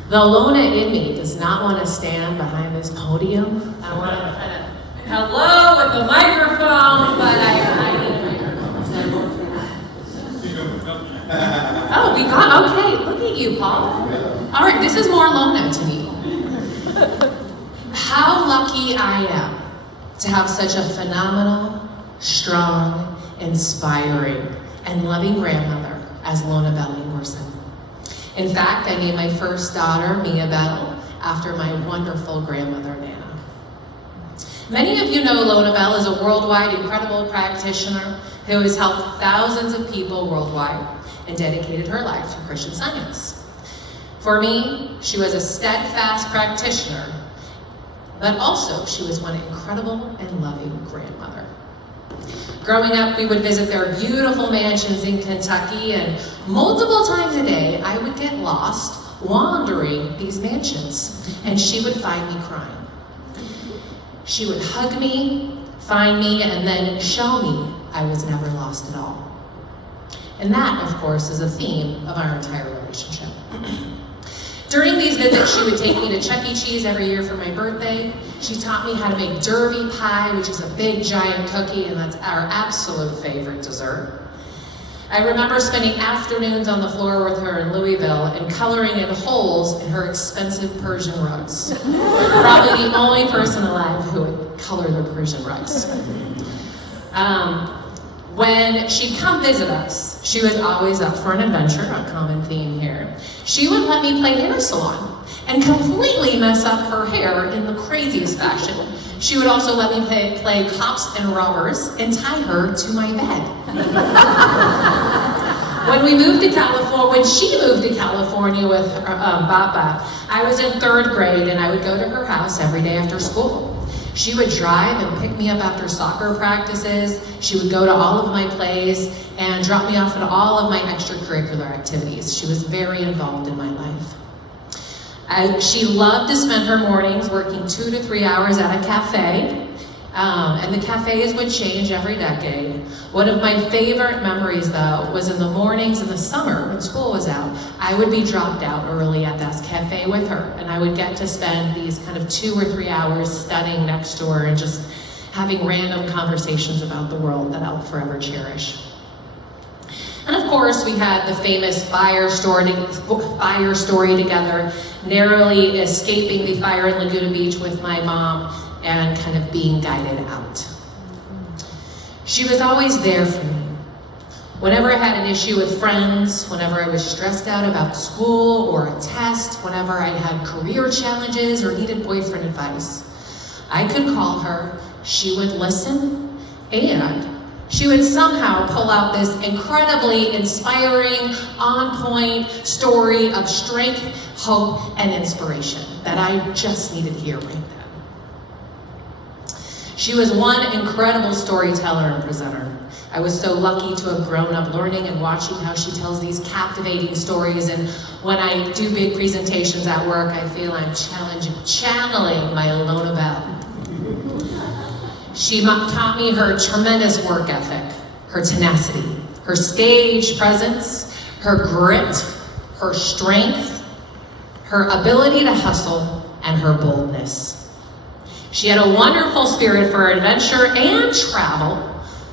The Lona in me does not want to stand behind this podium. I want to kind of hello with the microphone, but I need a microphone. Oh, we got, okay, look at you, Paul. All right, this is more Lona to me. How lucky I am to have such a phenomenal, strong, inspiring, and loving grandmother as Lona Bell Ingwerson. In fact, I named my first daughter, Mia Bell, after my wonderful grandmother, Nana. Many of you know Lona Bell is a worldwide incredible practitioner, who has helped thousands of people worldwide and dedicated her life to Christian Science. For me, she was a steadfast practitioner, but also she was one incredible and loving grandmother. Growing up, we would visit their beautiful mansions in Kentucky, and multiple times a day, I would get lost wandering these mansions, and she would find me crying. She would hug me, find me, and then show me I was never lost at all. And that, of course, is a theme of our entire relationship. During these visits, she would take me to Chuck E. Cheese every year for my birthday. She taught me how to make derby pie, which is a big giant cookie, and that's our absolute favorite dessert. I remember spending afternoons on the floor with her in Louisville and coloring in holes in her expensive Persian rugs. Probably the only person alive who would color the Persian rugs. When she'd come visit us, she was always up for an adventure, a common theme here. She would let me play hair salon and completely mess up her hair in the craziest fashion. She would also let me play cops and robbers and tie her to my bed. When she moved to California with Baba, I was in 3rd grade and I would go to her house every day after school. She would drive and pick me up after soccer practices. She would go to all of my plays and drop me off at all of my extracurricular activities. She was very involved in my life. She loved to spend her mornings working 2 to 3 hours at a cafe, and the cafes would change every decade. One of my favorite memories, though, was in the mornings in the summer when school was out. I would be dropped out early at that cafe with her, and I would get to spend these kind of 2 or 3 hours studying next to her and just having random conversations about the world that I'll forever cherish. And of course, we had the famous fire story together, narrowly escaping the fire in Laguna Beach with my mom and kind of being guided out. She was always there for me. Whenever I had an issue with friends, whenever I was stressed out about school or a test, whenever I had career challenges or needed boyfriend advice, I could call her, she would listen, and she would somehow pull out this incredibly inspiring, on-point story of strength, hope, and inspiration that I just needed to hear right then. She was one incredible storyteller and presenter. I was so lucky to have grown up learning and watching how she tells these captivating stories, and when I do big presentations at work, I feel I'm channeling my Lona Bell. She taught me her tremendous work ethic, her tenacity, her stage presence, her grit, her strength, her ability to hustle, and her boldness. She had a wonderful spirit for adventure and travel.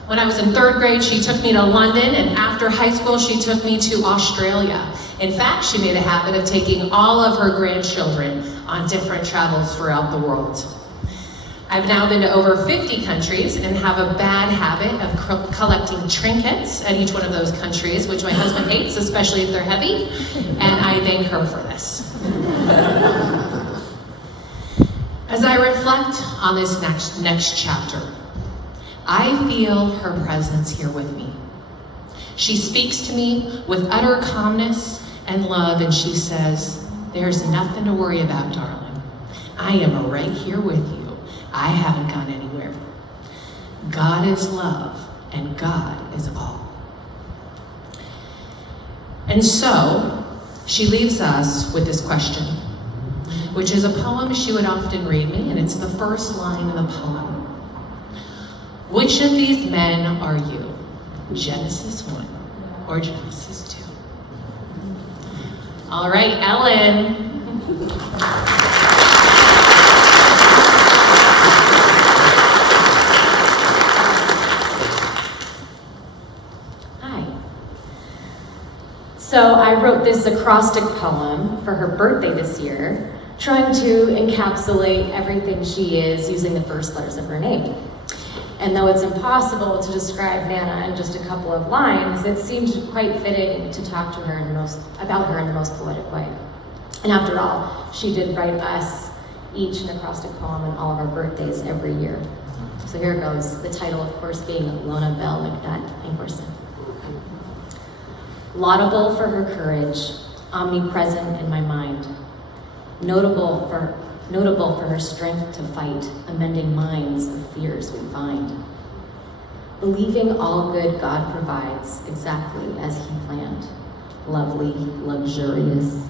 When I was in 3rd grade, she took me to London, and after high school, she took me to Australia. In fact, she made a habit of taking all of her grandchildren on different travels throughout the world. I've now been to over 50 countries and have a bad habit of collecting trinkets at each one of those countries, which my husband hates, especially if they're heavy, and I thank her for this. As I reflect on this next chapter, I feel her presence here with me. She speaks to me with utter calmness and love, and she says, "There's nothing to worry about, darling. I am right here with you. I haven't gone anywhere. God is love, and God is all." And so, she leaves us with this question, which is a poem she would often read me, and it's the first line of the poem. Which of these men are you? Genesis 1 or Genesis 2? All right, Ellen. So I wrote this acrostic poem for her birthday this year, trying to encapsulate everything she is using the first letters of her name. And though it's impossible to describe Nana in just a couple of lines, it seemed quite fitting to talk to her about her in the most poetic way. And after all, she did write us each an acrostic poem on all of our birthdays every year. So here it goes. The title, of course, being Lona Bell McNutt Ingwerson. Laudable for her courage, omnipresent in my mind. Notable for her strength to fight, amending minds of fears we find. Believing all good God provides exactly as He planned. Lovely, luxurious,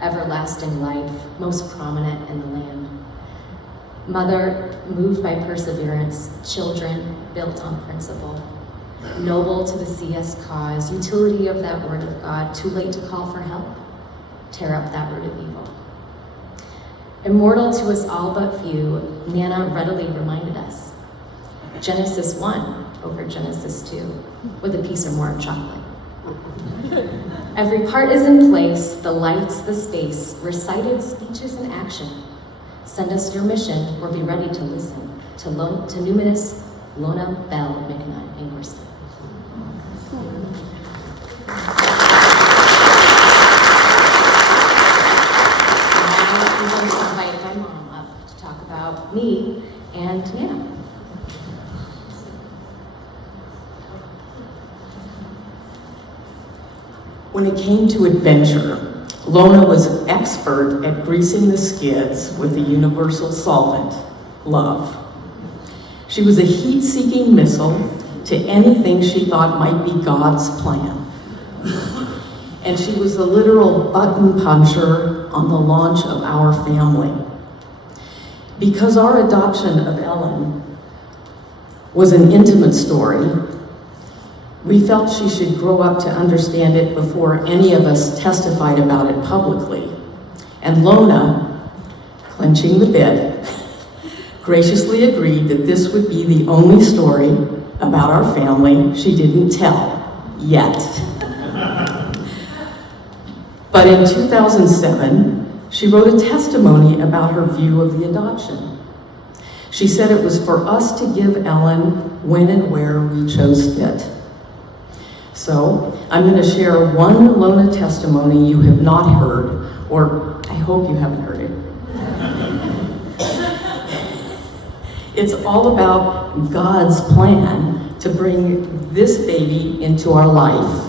everlasting life, most prominent in the land. Mother, moved by perseverance, children built on principle. Noble to the CS cause, utility of that word of God, too late to call for help, tear up that root of evil. Immortal to us all but few, Nana readily reminded us. Genesis 1 over Genesis 2, with a piece or more of chocolate. Every part is in place, the lights, the space, recited speeches in action. Send us your mission, we'll be ready to listen. To numinous Lona Bell McNutt Ingwerson. Now I'm going to invite my mom up to talk about me and Nana. When it came to adventure, Lona was expert at greasing the skids with the universal solvent, love. She was a heat-seeking missile to anything she thought might be God's plan. And she was the literal button puncher on the launch of our family. Because our adoption of Ellen was an intimate story, we felt she should grow up to understand it before any of us testified about it publicly. And Lona, clenching the bit, graciously agreed that this would be the only story about our family she didn't tell, yet. But in 2007, she wrote a testimony about her view of the adoption. She said it was for us to give Ellen when and where we chose fit. So, I'm going to share one Lona testimony you have not heard, or I hope you haven't heard it. It's all about God's plan to bring this baby into our life.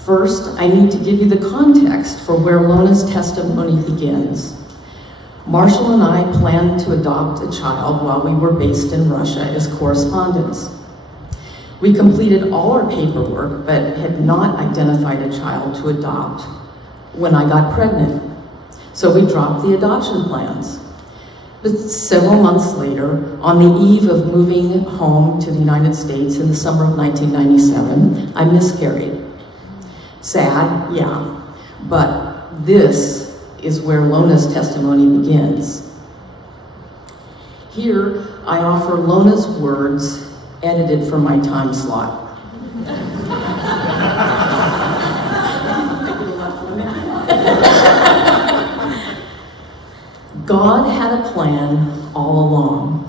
First, I need to give you the context for where Lona's testimony begins. Marshall and I planned to adopt a child while we were based in Russia as correspondents. We completed all our paperwork, but had not identified a child to adopt when I got pregnant. So we dropped the adoption plans. But several months later, on the eve of moving home to the United States in the summer of 1997, I miscarried. Sad, yeah, but this is where Lona's testimony begins. Here, I offer Lona's words edited from my time slot. God had a plan all along.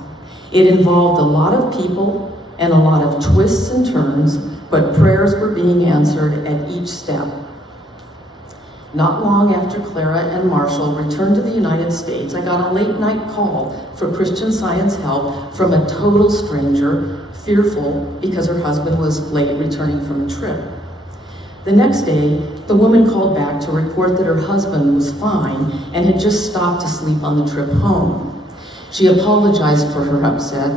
It involved a lot of people and a lot of twists and turns, but prayers were being answered at each step. Not long after Clara and Marshall returned to the United States, I got a late-night call for Christian Science help from a total stranger, fearful because her husband was late returning from a trip. The next day, the woman called back to report that her husband was fine and had just stopped to sleep on the trip home. She apologized for her upset,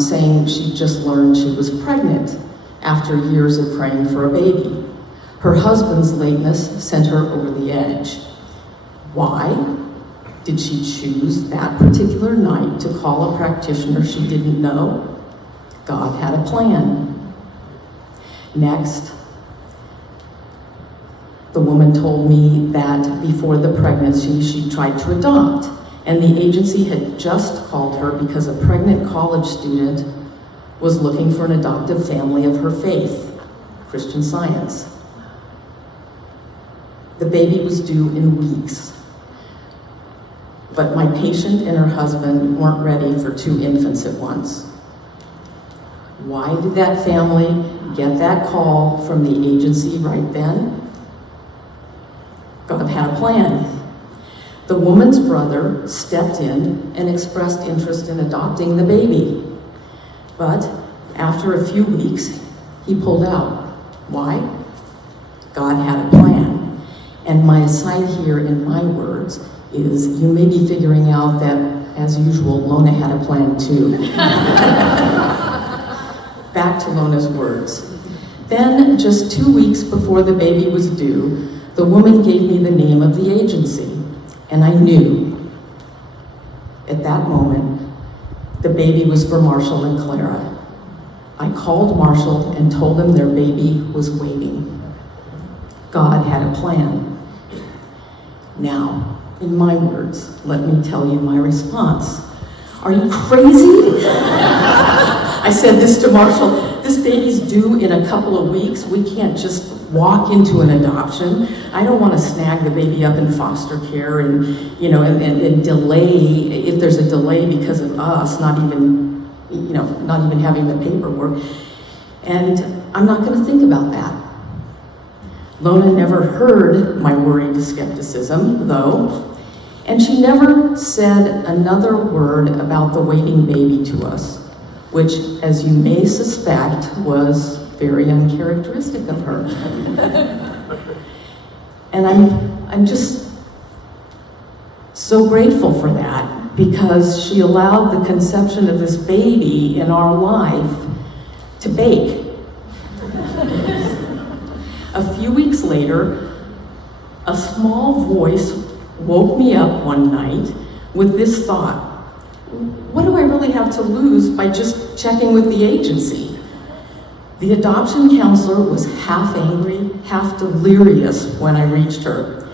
saying she'd just learned she was pregnant after years of praying for a baby. Her husband's lateness sent her over the edge. Why? Did she choose that particular night to call a practitioner she didn't know? God had a plan. Next, the woman told me that before the pregnancy, she tried to adopt, and the agency had just called her because a pregnant college student was looking for an adoptive family of her faith, Christian Science. The baby was due in weeks, but my patient and her husband weren't ready for 2 infants at once. Why did that family get that call from the agency right then? God had a plan. The woman's brother stepped in and expressed interest in adopting the baby. But after a few weeks, he pulled out. Why? God had a plan. And my aside here in my words is you may be figuring out that, as usual, Lona had a plan too. Back to Lona's words. Then, just 2 weeks before the baby was due, the woman gave me the name of the agency. And I knew, at that moment, the baby was for Marshall and Clara. I called Marshall and told him their baby was waiting. God had a plan. Now, in my words, let me tell you my response. Are you crazy? I said this to Marshall, this baby's due in a couple of weeks. We can't just walk into an adoption. I don't want to snag the baby up in foster care and, and delay, if there's a delay because of us, not even having the paperwork. And I'm not going to think about that. Lona never heard my worried skepticism, though, and she never said another word about the waiting baby to us, which, as you may suspect, was very uncharacteristic of her. And I'm just so grateful for that, because she allowed the conception of this baby in our life to bake. A few weeks later, a small voice woke me up one night with this thought: what do I really have to lose by just checking with the agency? The adoption counselor was half angry, half delirious when I reached her.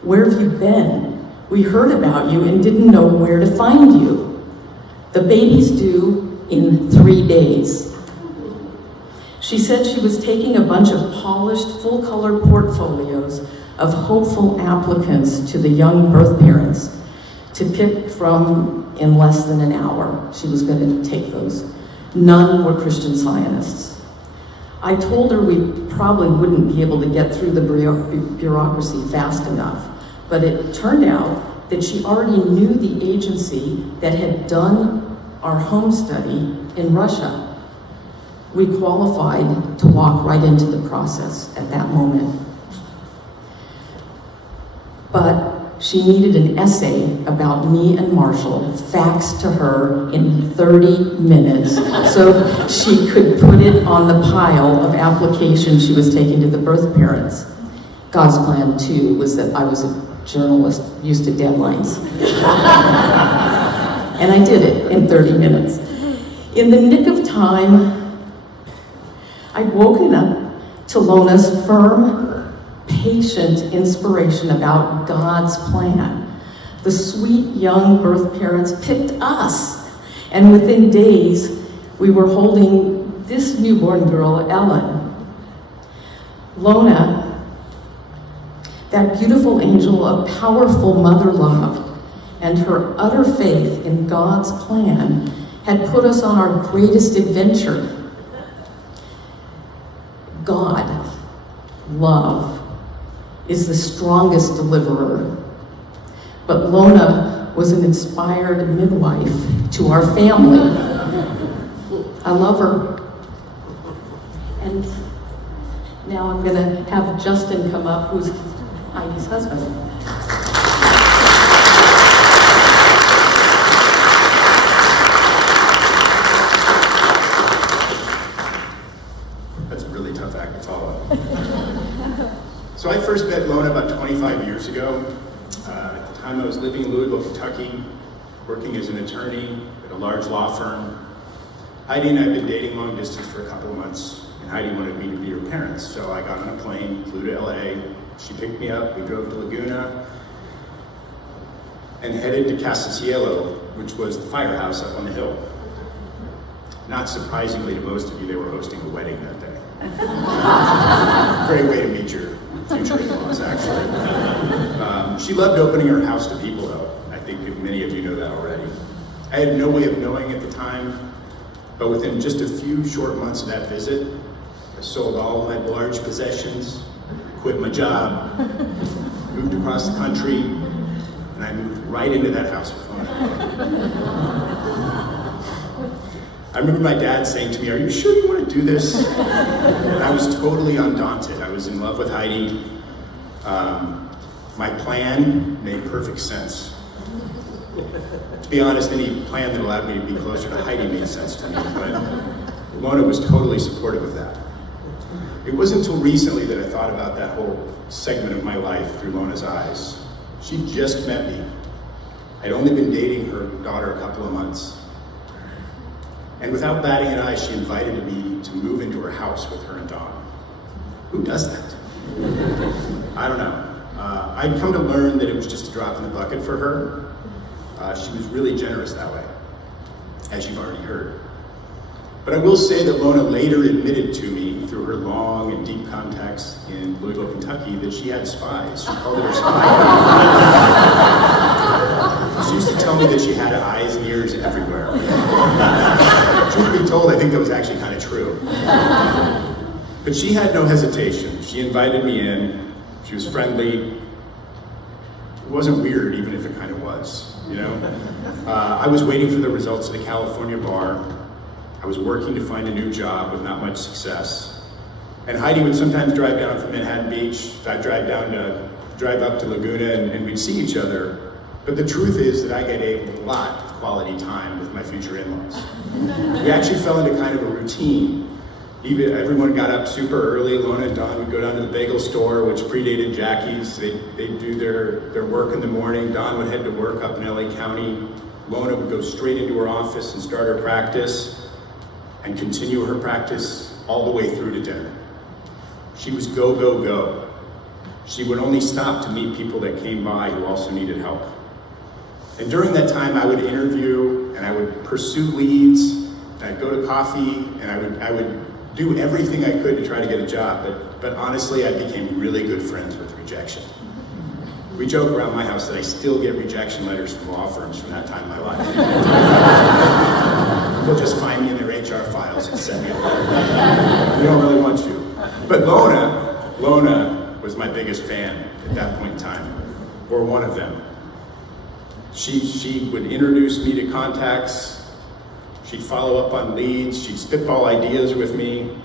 Where have you been? We heard about you and didn't know where to find you. The baby's due in 3 days. She said she was taking a bunch of polished, full-color portfolios of hopeful applicants to the young birth parents to pick from in less than an hour. She was going to take those. None were Christian Zionists. I told her we probably wouldn't be able to get through the bureaucracy fast enough, but it turned out that she already knew the agency that had done our home study in Russia. We qualified to walk right into the process at that moment. But she needed an essay about me and Marshall faxed to her in 30 minutes so she could put it on the pile of applications she was taking to the birth parents. God's plan, too, was that I was a journalist used to deadlines. And I did it in 30 minutes. In the nick of time, I'd woken up to Lona's firm, patient inspiration about God's plan. The sweet young birth parents picked us, and within days, we were holding this newborn girl, Ellen. Lona, that beautiful angel of powerful mother love, and her utter faith in God's plan had put us on our greatest adventure. God, love, is the strongest deliverer. But Lona was an inspired midwife to our family. I love her. And now I'm gonna have Justin come up, who's Heidi's husband. That's a really tough act to follow. So I first met Lona about 25 years ago. At the time I was living in Louisville, Kentucky, working as an attorney at a large law firm. Heidi and I had been dating long distance for a couple of months, and Heidi wanted me to be her parents. So I got on a plane, flew to LA. She picked me up, we drove to Laguna, and headed to Casa Cielo, which was the firehouse up on the hill. Not surprisingly to most of you, they were hosting a wedding that day. Great way to meet your future in-laws, actually. She loved opening her house to people, though. I think many of you know that already. I had no way of knowing at the time, but within just a few short months of that visit, I sold all my large possessions, quit my job, moved across the country, and and I moved right into that house with Lona. I remember my dad saying to me, "Are you sure you want to do this?" And I was totally undaunted. I was in love with Heidi. My plan made perfect sense. To be honest, any plan that allowed me to be closer to Heidi made sense to me, but Lona was totally supportive of that. It wasn't until recently that I thought about that whole segment of my life through Lona's eyes. She'd just met me. I'd only been dating her daughter a couple of months. And without batting an eye, she invited me to move into her house with her and Dawn. Who does that? I don't know. I'd come to learn that it was just a drop in the bucket for her. She was really generous that way, as you've already heard. But I will say that Lona later admitted to me through her long and deep contacts in Louisville, Kentucky, that she had spies. She called it her spy. She used to tell me that she had eyes and ears everywhere. Truth be told, I think that was actually kind of true. But she had no hesitation. She invited me in. She was friendly. It wasn't weird, even if it kind of was, you know? I was waiting for the results of the California bar. I was working to find a new job with not much success. And Heidi would sometimes drive down from Manhattan Beach. I'd drive up to Laguna, and we'd see each other. But the truth is that I get a lot of quality time with my future in-laws. We actually fell into kind of a routine. Everyone got up super early. Lona and Dawn would go down to the bagel store, which predated Jackie's. They'd do their work in the morning. Dawn would head to work up in LA County. Lona would go straight into her office and start her practice and continue her practice all the way through to dinner. She was go, go, go. She would only stop to meet people that came by who also needed help. And during that time, I would interview and I would pursue leads, and I'd go to coffee, and I would do everything I could to try to get a job, but honestly, I became really good friends with rejection. We joke around my house that I still get rejection letters from law firms from that time in my life. They'll just find me in their HR files and send me a letter. We don't really want you. But Lona was my biggest fan at that point in time, or one of them. She would introduce me to contacts. She'd follow up on leads. She'd spitball ideas with me.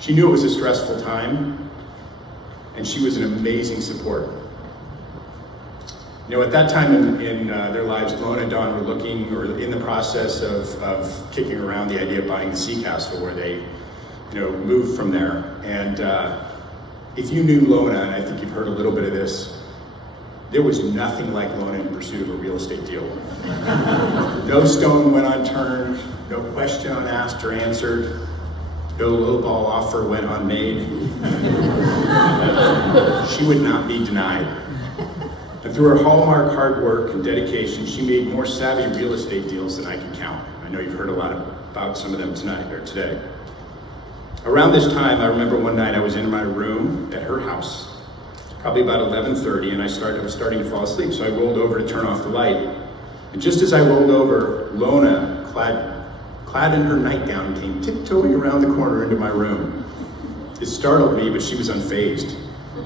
She knew it was a stressful time, and she was an amazing support. You know, at that time in their lives, Lona and Dawn were looking, or in the process of kicking around the idea of buying the Sea Castle, where they, moved from there. And if you knew Lona, and I think you've heard a little bit of this, there was nothing like Lona in pursuit of a real estate deal. No stone went unturned, no question unasked or answered, no lowball offer went unmade. She would not be denied. And through her hallmark hard work and dedication, she made more savvy real estate deals than I can count. I know you've heard a lot about some of them tonight or today. Around this time, I remember one night I was in my room at her house. Probably about 11:30, and I was starting to fall asleep, so I rolled over to turn off the light. And just as I rolled over, Lona, clad in her nightgown, came tiptoeing around the corner into my room. It startled me, but she was unfazed.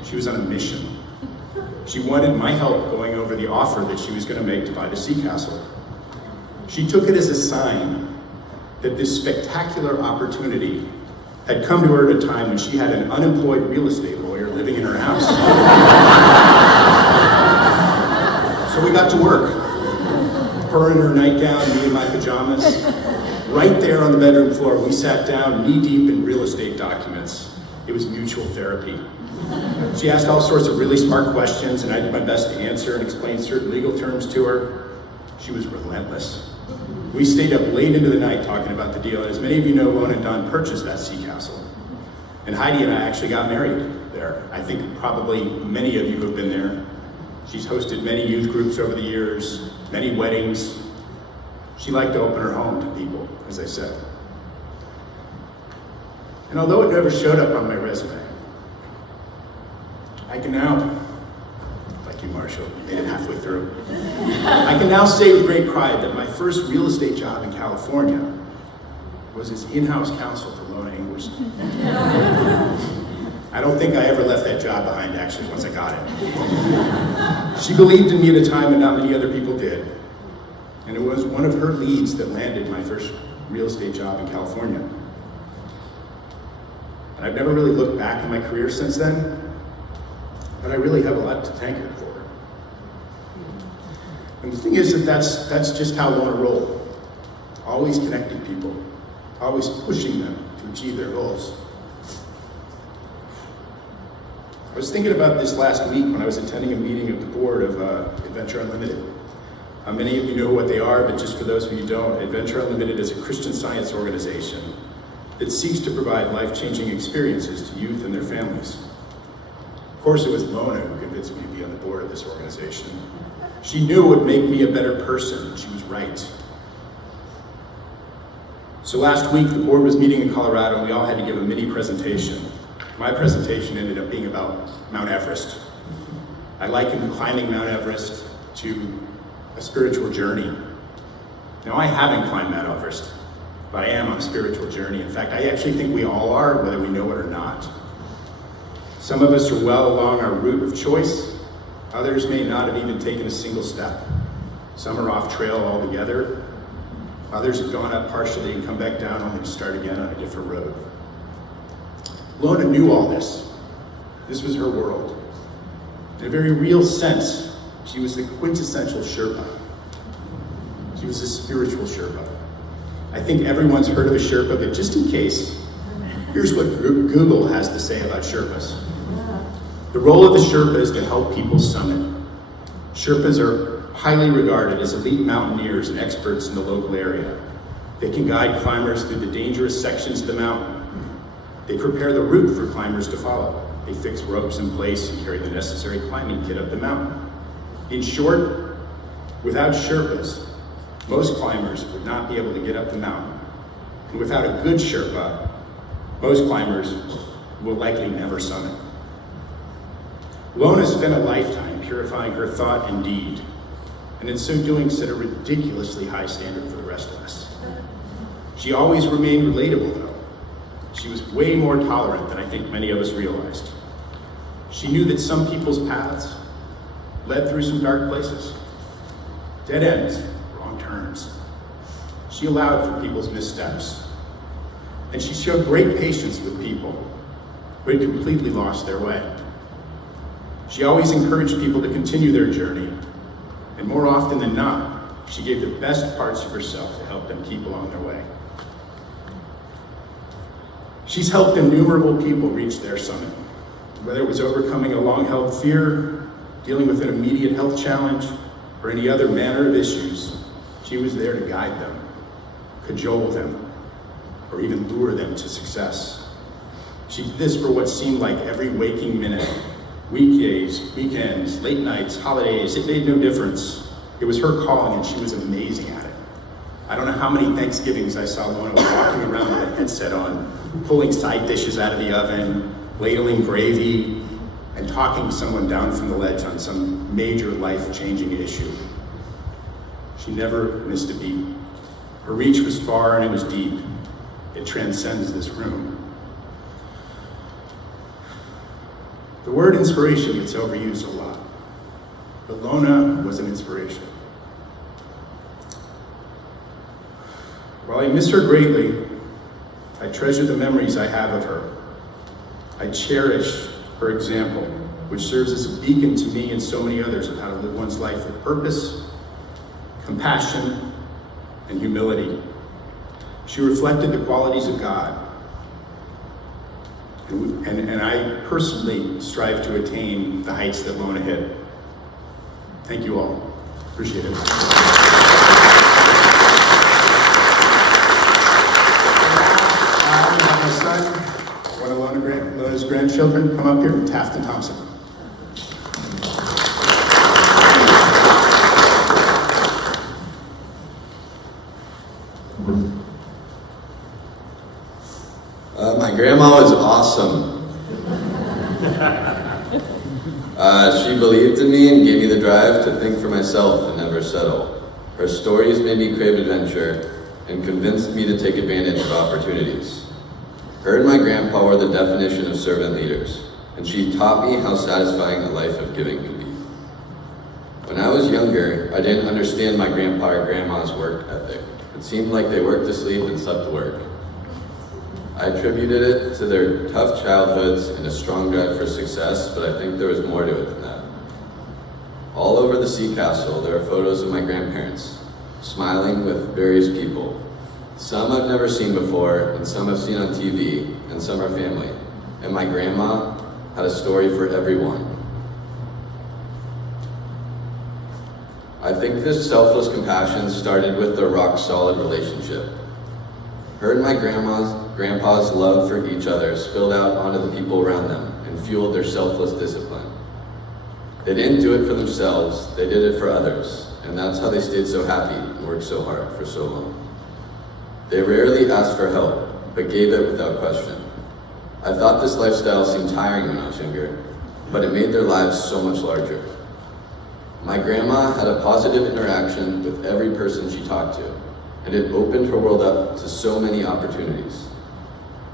She was on a mission. She wanted my help going over the offer that she was going to make to buy the Sea Castle. She took it as a sign that this spectacular opportunity had come to her at a time when she had an unemployed real estate lawyer living in her house. So we got to work. Her in her nightgown, me in my pajamas. Right there on the bedroom floor, we sat down knee-deep in real estate documents. It was mutual therapy. She asked all sorts of really smart questions, and I did my best to answer and explain certain legal terms to her. She was relentless. We stayed up late into the night talking about the deal. As many of you know, Lona and Dawn purchased that Sea Castle. And Heidi and I actually got married there. I think probably many of you have been there. She's hosted many youth groups over the years, many weddings. She liked to open her home to people, as I said. And although it never showed up on my resume, I can now, like you, Marshall, you made it halfway through. I can now say with great pride that my first real estate job in California was as in-house counsel for Lona Ingwerson. I don't think I ever left that job behind, actually, once I got it. She believed in me at a time when not many other people did. And it was one of her leads that landed my first real estate job in California. And I've never really looked back in my career since then, but I really have a lot to thank her for. And the thing is that that's just how Lona rolled. Always connecting people, always pushing them to achieve their goals. I was thinking about this last week when I was attending a meeting of the board of Adventure Unlimited. Many of you know what they are, but just for those of you who don't, Adventure Unlimited is a Christian Science organization that seeks to provide life-changing experiences to youth and their families. Of course, it was Lona who convinced me to be on the board of this organization. She knew it would make me a better person, and she was right. So last week, the board was meeting in Colorado, and we all had to give a mini presentation. My presentation ended up being about Mount Everest. I likened climbing Mount Everest to a spiritual journey. Now, I haven't climbed Mount Everest, but I am on a spiritual journey. In fact, I actually think we all are, whether we know it or not. Some of us are well along our route of choice. Others may not have even taken a single step. Some are off trail altogether. Others have gone up partially and come back down only to start again on a different road. Lona knew all this. This was her world. In a very real sense, she was the quintessential Sherpa. She was a spiritual Sherpa. I think everyone's heard of a Sherpa, but just in case, here's what Google has to say about Sherpas. The role of the Sherpa is to help people summit. Sherpas are highly regarded as elite mountaineers and experts in the local area. They can guide climbers through the dangerous sections of the mountain. They prepare the route for climbers to follow. They fix ropes in place and carry the necessary climbing kit up the mountain. In short, without Sherpas, most climbers would not be able to get up the mountain. And without a good Sherpa, most climbers will likely never summit. Lona spent a lifetime purifying her thought and deed, and in so doing set a ridiculously high standard for the rest of us. She always remained relatable, though. She was way more tolerant than I think many of us realized. She knew that some people's paths led through some dark places. Dead ends, wrong turns. She allowed for people's missteps. And she showed great patience with people who had completely lost their way. She always encouraged people to continue their journey. And more often than not, she gave the best parts of herself to help them keep along their way. She's helped innumerable people reach their summit, whether it was overcoming a long-held fear, dealing with an immediate health challenge, or any other manner of issues. She was there to guide them, cajole them, or even lure them to success. She did this for what seemed like every waking minute. Weekdays, weekends, late nights, holidays, it made no difference. It was her calling, and she was amazing at it. I don't know how many Thanksgivings I saw Lona walking around with a headset on, pulling side dishes out of the oven, ladling gravy, and talking someone down from the ledge on some major life-changing issue. She never missed a beat. Her reach was far and it was deep. It transcends this room. The word inspiration gets overused a lot, but Lona was an inspiration. While I miss her greatly, I treasure the memories I have of her. I cherish her example, which serves as a beacon to me and so many others of how to live one's life with purpose, compassion, and humility. She reflected the qualities of God, and I personally strive to attain the heights that Lona hit. Thank you all. Appreciate it. My son, one of Lona's grandchildren, come up here, Tafton Thompson. My grandma was awesome. She believed in me and gave me the drive to think for myself and never settle. Her stories made me crave adventure and convinced me to take advantage of opportunities. Her and my grandpa were the definition of servant leaders, and she taught me how satisfying a life of giving could be. When I was younger, I didn't understand my grandpa or grandma's work ethic. It seemed like they worked to sleep and slept to work. I attributed it to their tough childhoods and a strong drive for success, but I think there was more to it than that. All over the Sea Castle, there are photos of my grandparents, smiling with various people. Some I've never seen before, and some I've seen on TV, and some are family. And my grandma had a story for everyone. I think this selfless compassion started with their rock-solid relationship. Her and my grandpa's love for each other spilled out onto the people around them and fueled their selfless discipline. They didn't do it for themselves, they did it for others, and that's how they stayed so happy and worked so hard for so long. They rarely asked for help, but gave it without question. I thought this lifestyle seemed tiring when I was younger, but it made their lives so much larger. My grandma had a positive interaction with every person she talked to, and it opened her world up to so many opportunities.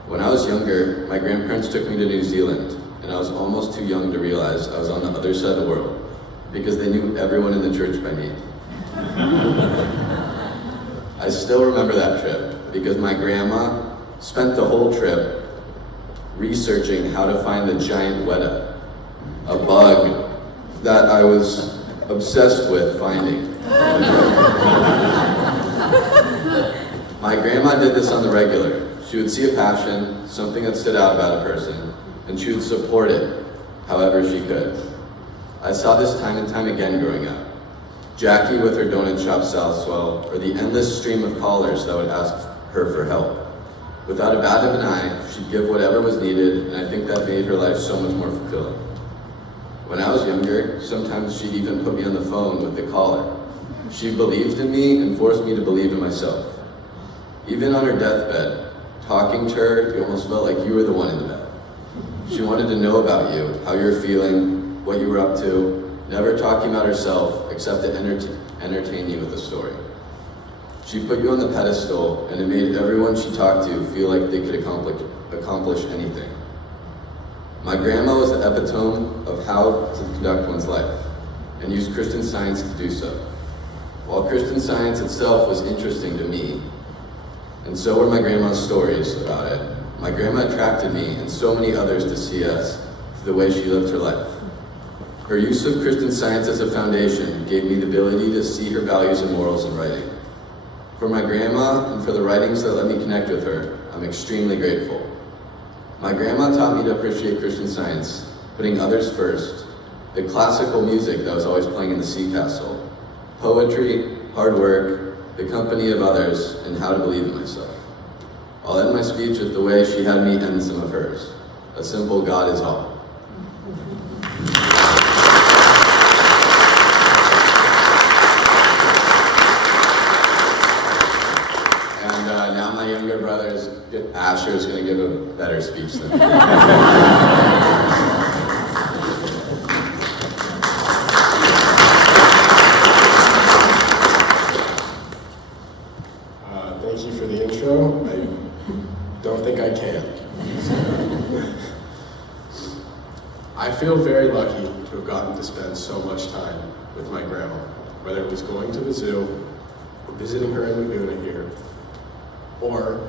When I was younger, my grandparents took me to New Zealand, and I was almost too young to realize I was on the other side of the world, because they knew everyone in the church by name. I still remember that trip, because my grandma spent the whole trip researching how to find the giant weta, a bug that I was obsessed with finding. My grandma did this on the regular. She would see a passion, something that stood out about a person, and she would support it however she could. I saw this time and time again growing up. Jackie with her donut shop Southswell, or the endless stream of callers that would ask her for help. Without a bat of an eye, she'd give whatever was needed, and I think that made her life so much more fulfilling. When I was younger, sometimes she'd even put me on the phone with the caller. She believed in me and forced me to believe in myself. Even on her deathbed, talking to her, you almost felt like you were the one in the bed. She wanted to know about you, how you were feeling, what you were up to, never talking about herself except to entertain you with a story. She put you on the pedestal, and it made everyone she talked to feel like they could accomplish anything. My grandma was the epitome of how to conduct one's life, and used Christian Science to do so. While Christian Science itself was interesting to me, and so were my grandma's stories about it, my grandma attracted me and so many others to CS through the way she lived her life. Her use of Christian Science as a foundation gave me the ability to see her values and morals in writing. For my grandma and for the writings that let me connect with her, I'm extremely grateful. My grandma taught me to appreciate Christian Science, putting others first, the classical music that was always playing in the Sea Castle, poetry, hard work, the company of others, and how to believe in myself. I'll end my speech with the way she had me end some of hers. A simple God is all. Now my younger brother, Asher, is going to give a better speech than me. Thank you for the intro. I don't think I can. I feel very lucky to have gotten to spend so much time with my grandma, whether it was going to the zoo, or visiting her in Laguna here, or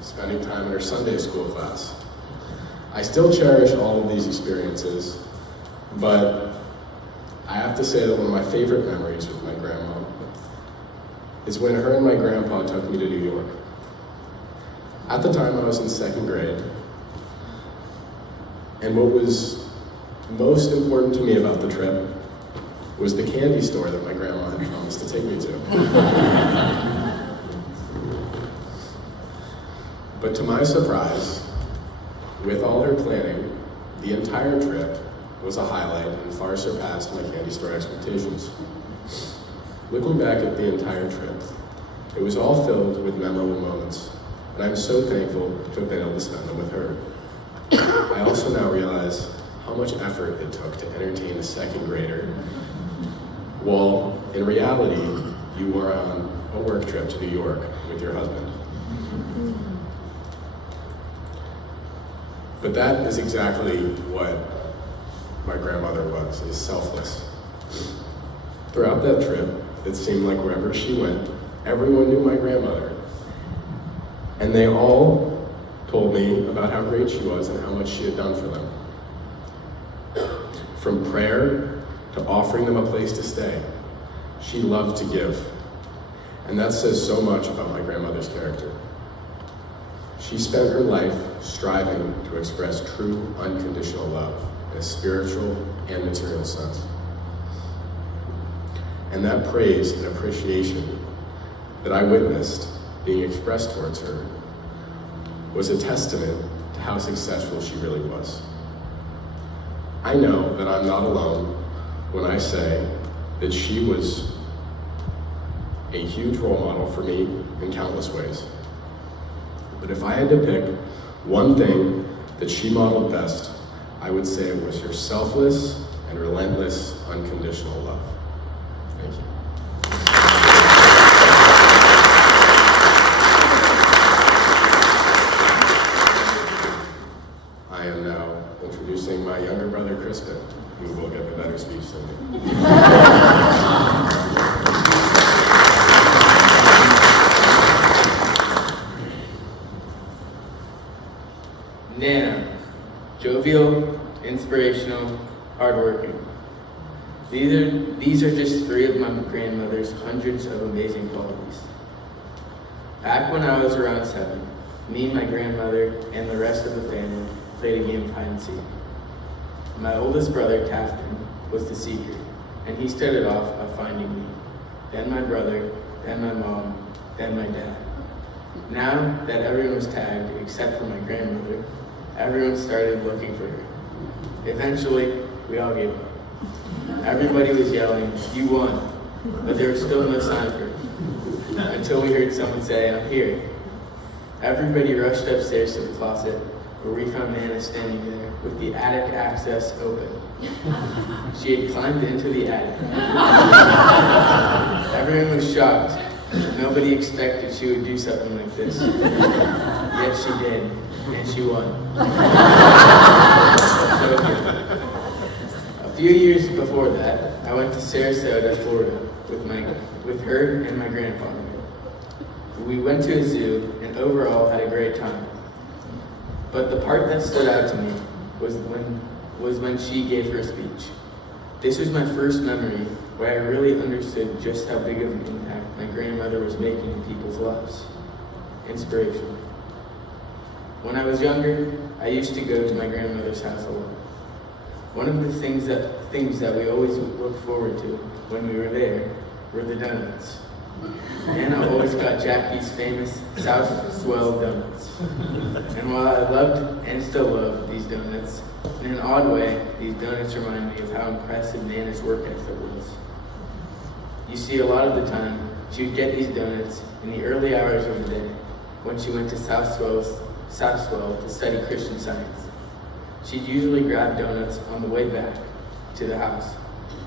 spending time in her Sunday school class. I still cherish all of these experiences, but I have to say that one of my favorite memories with my grandma is when her and my grandpa took me to New York. At the time I was in 2nd grade, and what was most important to me about the trip was the candy store that my grandma had promised to take me to. But to my surprise, with all her planning, the entire trip was a highlight and far surpassed my candy store expectations. Looking back at the entire trip, it was all filled with memorable moments, and I'm so thankful to have been able to spend them with her. I also now realize how much effort it took to entertain a 2nd grader, while in reality, you were on a work trip to New York with your husband. But that is exactly what my grandmother was, is selfless. Throughout that trip, it seemed like wherever she went, everyone knew my grandmother. And they all told me about how great she was and how much she had done for them. From prayer to offering them a place to stay, she loved to give. And that says so much about my grandmother's character. She spent her life striving to express true, unconditional love in a spiritual and material sense. And that praise and appreciation that I witnessed being expressed towards her was a testament to how successful she really was. I know that I'm not alone when I say that she was a huge role model for me in countless ways. But if I had to pick one thing that she modeled best, I would say it was her selfless and relentless, unconditional love. Thank you. I am now introducing my younger brother, Crispin, who will give a better speech than me. Nana, jovial, inspirational, hardworking. These are just 3 of my grandmother's hundreds of amazing qualities. Back when I was around 7, me, my grandmother, and the rest of the family played a game of hide and seek. My oldest brother, Tafton, was the seeker, and he started off by finding me, then my brother, then my mom, then my dad. Now that everyone was tagged except for my grandmother, everyone started looking for her. Eventually, we all gave up. Everybody was yelling, "You won," but there was still no sign of her, until we heard someone say, "I'm here." Everybody rushed upstairs to the closet, where we found Nana standing there with the attic access open. She had climbed into the attic. Everyone was shocked. Nobody expected she would do something like this. Yet she did, and she won. A few years before that, I went to Sarasota, Florida, with her and my grandfather. We went to a zoo and overall had a great time. But the part that stood out to me was when she gave her speech. This was my first memory where I really understood just how big of an impact my grandmother was making in people's lives. Inspiration. When I was younger, I used to go to my grandmother's house a lot. One of the things that we always looked forward to when we were there were the donuts. Nana always got Jackie's famous South Swell donuts. And while I loved and still love these donuts, in an odd way, these donuts remind me of how impressive Nana's work ethic was. You see, a lot of the time, she would get these donuts in the early hours of the day when she went to South Swell to study Christian Science. She'd usually grab donuts on the way back to the house,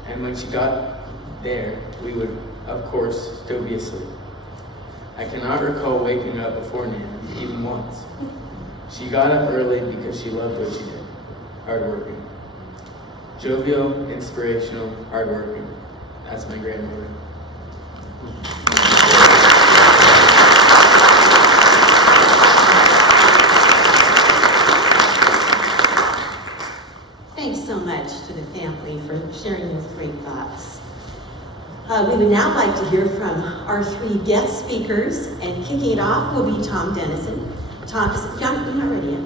and when she got there, we would, of course, still be asleep. I cannot recall waking up before Nana, even once. She got up early because she loved what she did, hardworking. Jovial, inspirational, hardworking. That's my grandmother. Thanks so much to the family for sharing those great thoughts. We would now like to hear from our 3 guest speakers, and kicking it off will be Tom Dennison. Tom, you're not ready yet.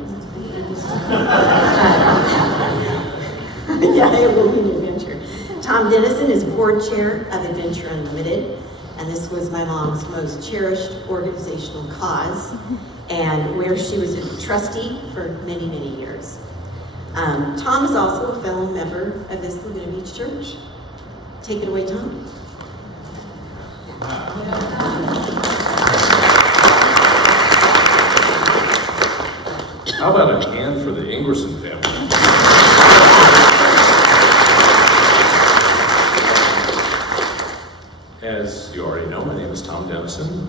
Yeah, it will be an adventure. Tom Dennison is board chair of Adventure Unlimited, and this was my mom's most cherished organizational cause, and where she was a trustee for many, many years. Tom is also a fellow member of this Laguna Beach Church. Take it away, Tom. How about a hand for the Ingwerson family? As you already know, my name is Tom Dennison.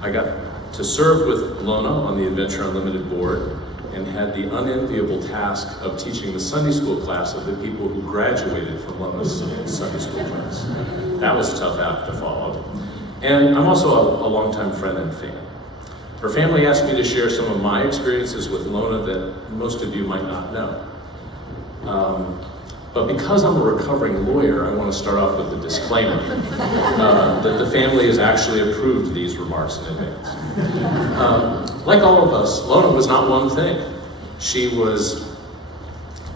I got to serve with Lona on the Adventure Unlimited board and had the unenviable task of teaching the Sunday school class of the people who graduated from Lona's Sunday school class. That was a tough act to follow. And I'm also a longtime friend and fan. Her family asked me to share some of my experiences with Lona that most of you might not know. But because I'm a recovering lawyer, I want to start off with a disclaimer that the family has actually approved these remarks in advance. Like all of us, Lona was not one thing. She was,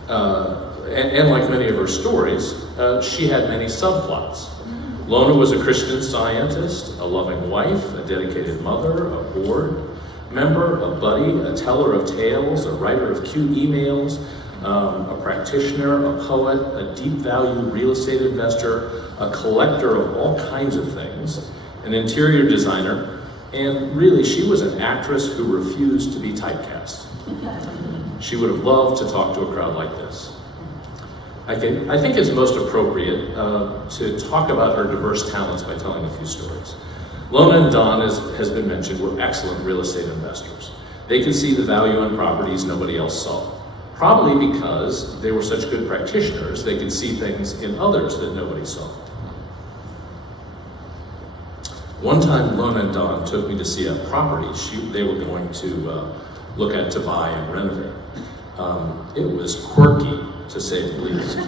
and like many of her stories, she had many subplots. Lona was a Christian Scientist, a loving wife, a dedicated mother, a board member, a buddy, a teller of tales, a writer of cute emails, a practitioner, a poet, a deep value real estate investor, a collector of all kinds of things, an interior designer, and really she was an actress who refused to be typecast. She would have loved to talk to a crowd like this. I think it's most appropriate to talk about her diverse talents by telling a few stories. Lona and Don, as has been mentioned, were excellent real estate investors. They could see the value in properties nobody else saw. Probably because they were such good practitioners, they could see things in others that nobody saw. One time, Lona and Don took me to see a property they were going to look at to buy and renovate. It was quirky, to say the least.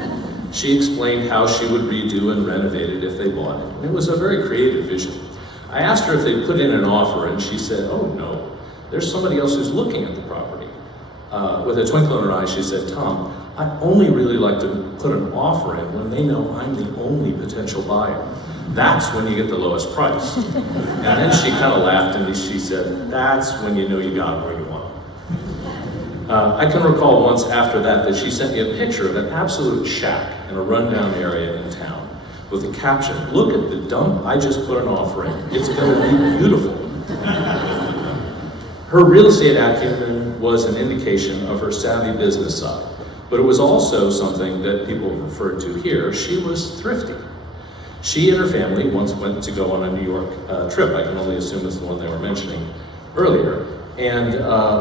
She explained how she would redo and renovate it if they bought it. It was a very creative vision. I asked her if they put in an offer, and she said, "Oh no, there's somebody else who's looking at the property." With a twinkle in her eye, she said, "Tom, I only really like to put an offer in when they know I'm the only potential buyer. That's when you get the lowest price." And then she kind of laughed and she said, "That's when you know you got it where you want it." I can recall once after that she sent me a picture of an absolute shack in a rundown area in town with the caption, "Look at the dump I just put an offer in. It's going to be beautiful." Her real estate acumen was an indication of her savvy business side, but it was also something that people referred to here. She was thrifty. She and her family once went to go on a New York trip. I can only assume it's the one they were mentioning earlier. And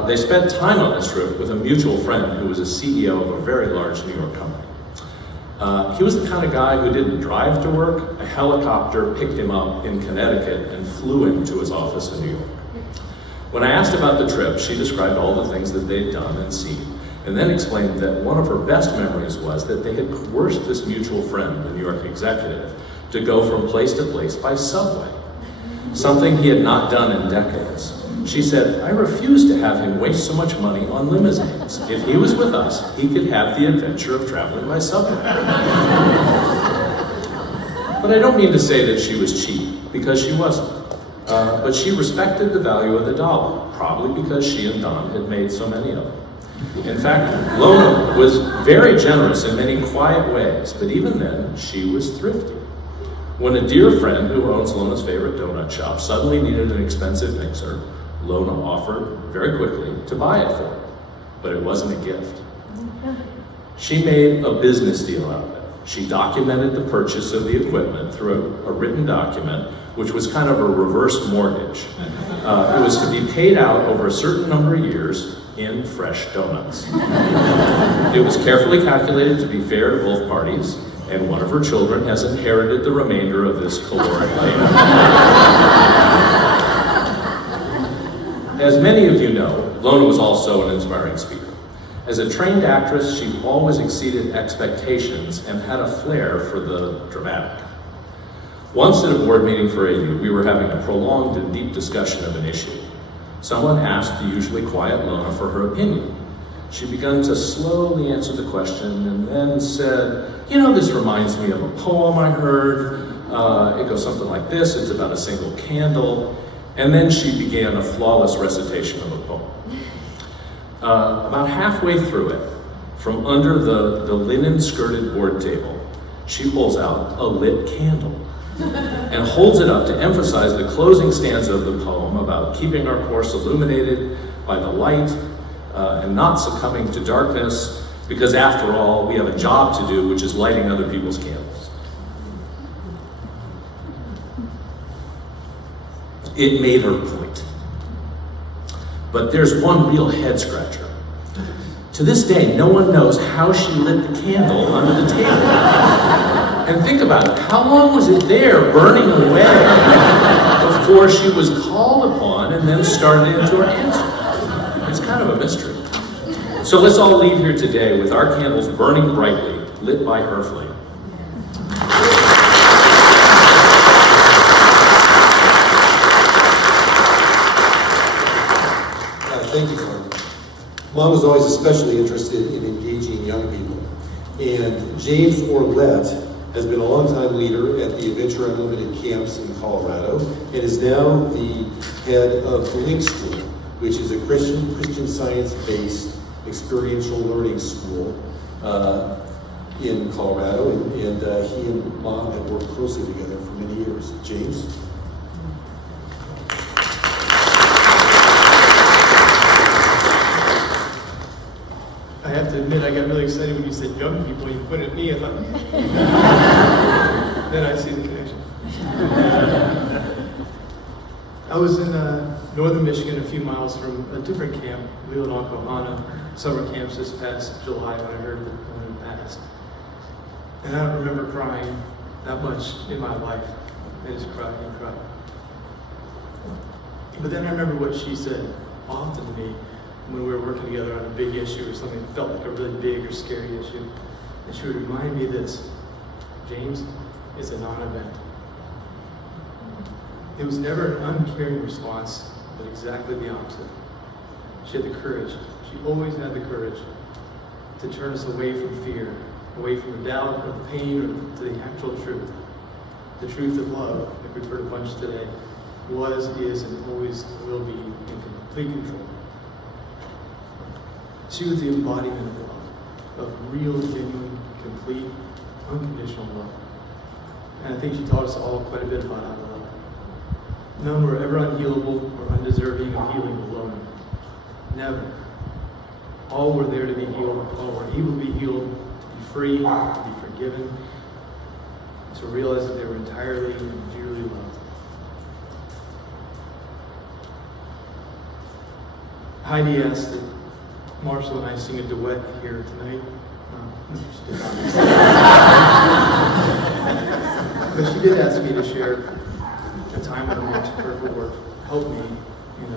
they spent time on this trip with a mutual friend who was a CEO of a very large New York company. He was the kind of guy who didn't drive to work. A helicopter picked him up in Connecticut and flew him to his office in New York. When I asked about the trip, she described all the things that they'd done and seen, and then explained that one of her best memories was that they had coerced this mutual friend, the New York executive, to go from place to place by subway, something he had not done in decades. She said, "I refused to have him waste so much money on limousines. If he was with us, he could have the adventure of traveling by subway." But I don't mean to say that she was cheap, because she wasn't. But she respected the value of the dollar, probably because she and Don had made so many of them. In fact, Lona was very generous in many quiet ways, but even then, she was thrifty. When a dear friend who owns Lona's favorite donut shop suddenly needed an expensive mixer, Lona offered very quickly to buy it for her, but it wasn't a gift. She made a business deal out of it. She documented the purchase of the equipment through a written document, which was kind of a reverse mortgage. It was to be paid out over a certain number of years in fresh donuts. It was carefully calculated to be fair to both parties, and one of her children has inherited the remainder of this caloric labor. As many of you know, Lona was also an inspiring speaker. As a trained actress, she always exceeded expectations and had a flair for the dramatic. Once at a board meeting for AU, we were having a prolonged and deep discussion of an issue. Someone asked the usually quiet Lona for her opinion. She began to slowly answer the question and then said, "You know, this reminds me of a poem I heard. It goes something like this. It's about a single candle." And then she began a flawless recitation of a poem. About halfway through it, from under the linen-skirted board table, she pulls out a lit candle and holds it up to emphasize the closing stanza of the poem about keeping our course illuminated by the light and not succumbing to darkness, because after all, we have a job to do, which is lighting other people's candles. It made her point. But there's one real head scratcher. To this day, no one knows how she lit the candle under the table. And think about it, how long was it there burning away before she was called upon and then started into her answer? It's kind of a mystery. So let's all leave here today with our candles burning brightly, lit by her flame. Thank you, Mom. Mom was always especially interested in engaging young people. And James Orlett has been a longtime leader at the Adventure Unlimited camps in Colorado and is now the head of the Link School, which is a Christian Science-based experiential learning school in Colorado. And he and Mom have worked closely together for many years. James? I have to admit, I got really excited when you said young people. You pointed at me. I thought, then I see the connection. I was in northern Michigan, a few miles from a different camp, Lona, summer camps this past July when I heard that one had passed. And I don't remember crying that much in my life. I just cried and cried. But then I remember what she said often to me when we were working together on a big issue or something that felt like a really big or scary issue. And she would remind me this: James, it's a non-event. It was never an uncaring response, but exactly the opposite. She had the courage. She always had the courage to turn us away from fear, away from the doubt or the pain, or to the actual truth. The truth of love, like we've heard a bunch today, was, is, and always will be in complete control. She was the embodiment of love, of real, genuine, complete, unconditional love. And I think she taught us all quite a bit about how to love. None were ever unhealable or undeserving of healing alone. Never. All were there to be healed. All were able to be healed, to be free, to be forgiven, to realize that they were entirely and dearly loved. Heidi asked that Marshall and I sing a duet here tonight. But she did ask me to share a time when mom's purple work helped me in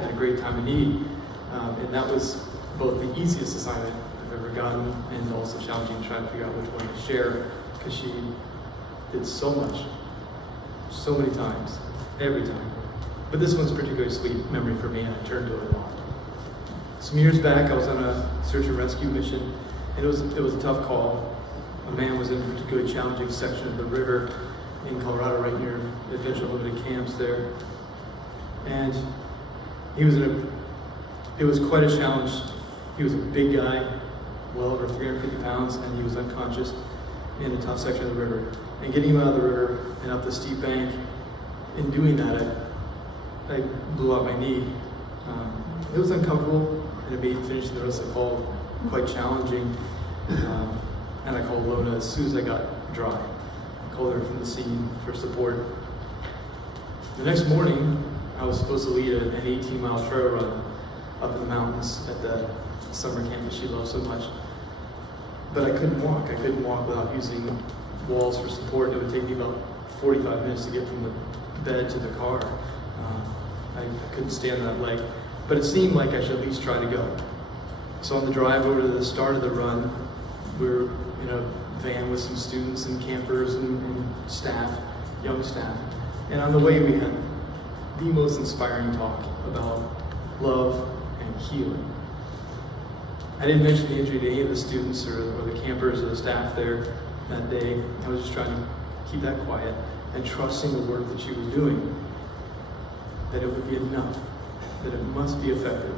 a great time of need. And that was both the easiest assignment I've ever gotten and also challenging to try to figure out which one to share, because she did so much, so many times, every time. But this one's a particularly sweet memory for me, and I turned to it a lot. Some years back, I was on a search and rescue mission, and it was a tough call. A man was in a particularly challenging section of the river in Colorado, right near the Adventure Unlimited camps there. And he was it was quite a challenge. He was a big guy, well over 350 pounds, and he was unconscious in a tough section of the river. And getting him out of the river and up the steep bank, in doing that, I blew out my knee. It was uncomfortable, and it made finishing the rest of the call quite challenging. And I called Lona as soon as I got dry. I called her from the scene for support. The next morning, I was supposed to lead an 18-mile trail run up in the mountains at the summer camp that she loved so much. But I couldn't walk. I couldn't walk without using walls for support. It would take me about 45 minutes to get from the bed to the car. I couldn't stand that leg. But it seemed like I should at least try to go. So on the drive over to the start of the run, we were in a van with some students and campers and staff, young staff. And on the way we had the most inspiring talk about love and healing. I didn't mention the injury to any of the students or the campers or the staff there that day. I was just trying to keep that quiet and trusting the work that she was doing, that it would be enough, that it must be effective.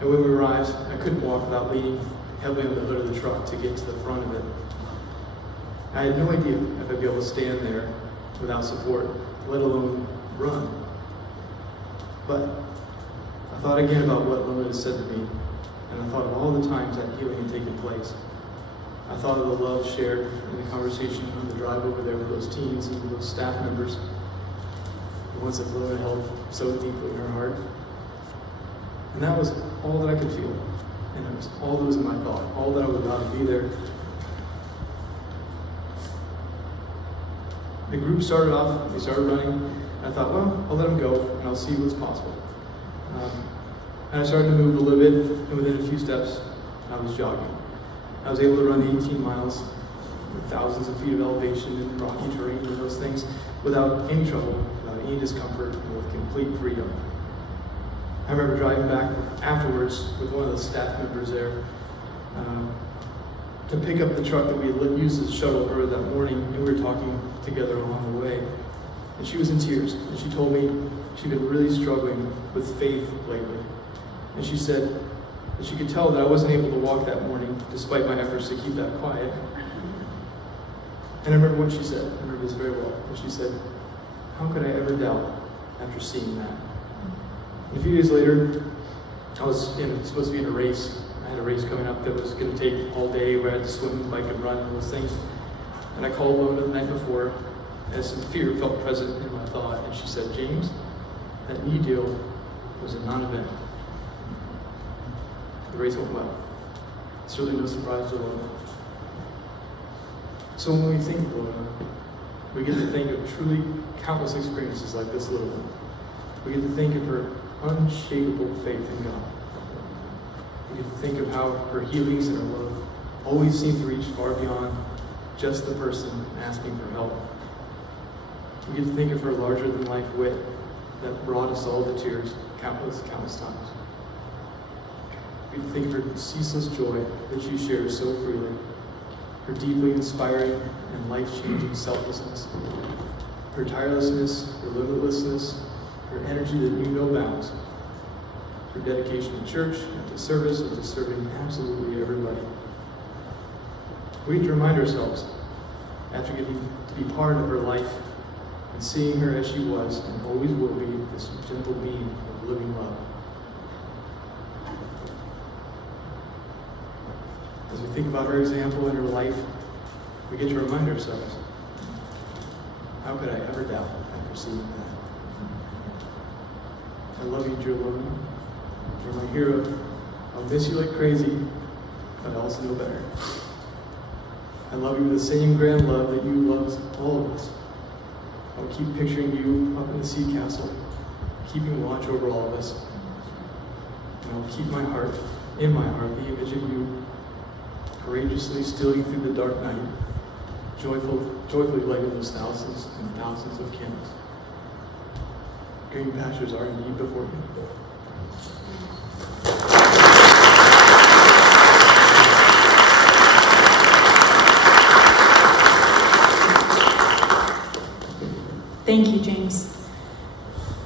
And when we arrived, I couldn't walk without leaning heavily on the hood of the truck to get to the front of it. I had no idea if I'd be able to stand there without support, let alone run. But I thought again about what Lona had said to me, and I thought of all the times that healing had taken place. I thought of the love shared in the conversation on the drive over there with those teens and those staff members, the ones that Lona held so deeply in her heart. And that was all that I could feel. And it was all that was in my thought, all that I was allowed to be there. The group started off, they started running. I thought, well, I'll let them go and I'll see what's possible. And I started to move a little bit, and within a few steps, I was jogging. I was able to run the 18 miles with thousands of feet of elevation and rocky terrain and those things without any trouble, without any discomfort, and with complete freedom. I remember driving back afterwards with one of the staff members there to pick up the truck that we had used as a shuttle earlier that morning, and we were talking together along the way. And she was in tears, and she told me she'd been really struggling with faith lately. And she said that she could tell that I wasn't able to walk that morning despite my efforts to keep that quiet. And I remember what she said. I remember this very well. And she said, "How could I ever doubt after seeing that?" And a few days later, I was supposed to be in a race. I had a race coming up that was going to take all day where I had to swim, bike, and run and those things. And I called Lona the night before, as some fear felt present in my thought. And she said, "James, that knee deal was a non-event." The race went well. It's really no surprise to Lona. So when we think of Lona, we get to think of truly countless experiences like this little one. We get to think of her unshakable faith in God. We get to think of how her healings and her love always seem to reach far beyond just the person asking for help. We get to think of her larger-than-life wit that brought us all to tears countless times. We get to think of her ceaseless joy that she shares so freely, her deeply inspiring and life-changing selflessness, her tirelessness, her limitlessness, her energy that knew no bounds, her dedication to church and to service and to serving absolutely everybody. We need to remind ourselves, after getting to be part of her life and seeing her as she was and always will be, this gentle beam of living love. As we think about her example in her life, we get to remind ourselves, how could I ever doubt after seeing that? I love you, dear Lona. You're my hero. I'll miss you like crazy, but I also know better. I love you with the same grand love that you love all of us. I'll keep picturing you up in the sea castle, keeping watch over all of us. And I'll keep in my heart, the image of you, courageously stealing through the dark night, joyfully lighting those thousands and thousands of candles. Green pastures are indeed before you. Thank you, James.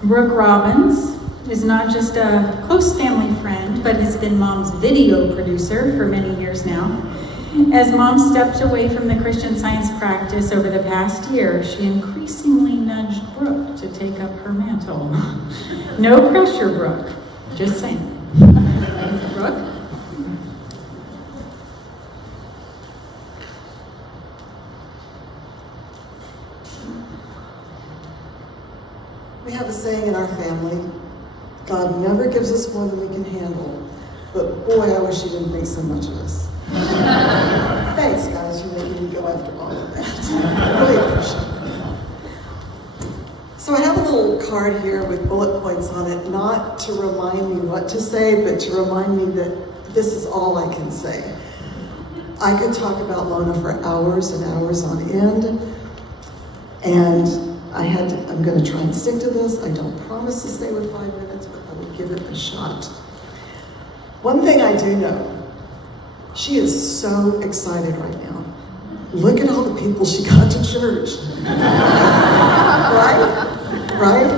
Brooke Robbins is not just a close family friend, but has been Mom's video producer for many years now. As Mom stepped away from the Christian Science practice over the past year, she increasingly nudged Brooke to take up her mantle. No pressure, Brooke. Just saying. Brooke? We have a saying in our family, God never gives us more than we can handle, but boy, I wish he didn't make so much of us. Thanks, guys, for making me go after all of that. Really appreciate it. So I have a little card here with bullet points on it, not to remind me what to say, but to remind me that this is all I can say. I could talk about Lona for hours and hours on end, and I'm going to try and stick to this. I don't promise to stay with 5 minutes, but I will give it a shot. One thing I do know, she is so excited right now. Look at all the people she got to church. Right?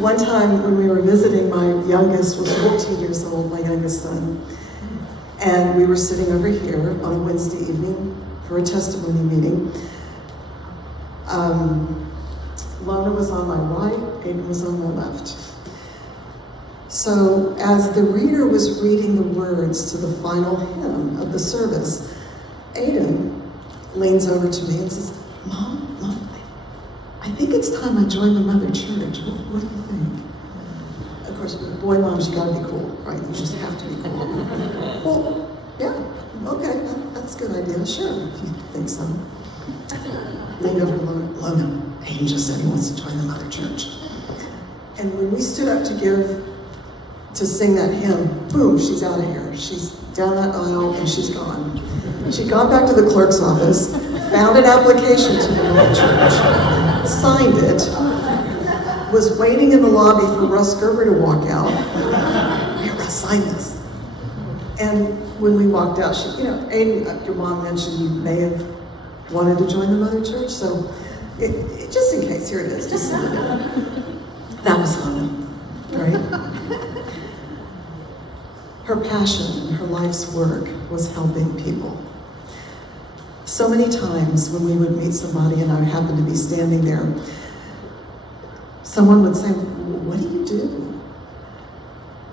One time when we were visiting, my youngest was 14 years old, my youngest son. And we were sitting over here on a Wednesday evening for a testimony meeting. Lona was on my right, Aiden was on my left. So as the reader was reading the words to the final hymn of the service, Aiden leans over to me and says, Mom, I think it's time I join the Mother Church. What do you think? Of course, boy moms, you gotta be cool, right? You just have to be cool. Well, yeah, okay, that's a good idea, sure, if you think so. Leaned over to Lona. Angel said he wants to join the mother church. And when we stood up to sing that hymn, boom, she's out of here. She's down that aisle and she's gone. She'd gone back to the clerk's office, found an application to the mother church, signed it, was waiting in the lobby for Russ Gerber to walk out. Here, Russ, sign this. And when we walked out, she, Aiden, your mom mentioned you may have wanted to join the mother church, so just in case, here it is, just so you know. That was Lona, right? Her passion and her life's work was helping people. So many times when we would meet somebody and I happened to be standing there, someone would say, what do you do?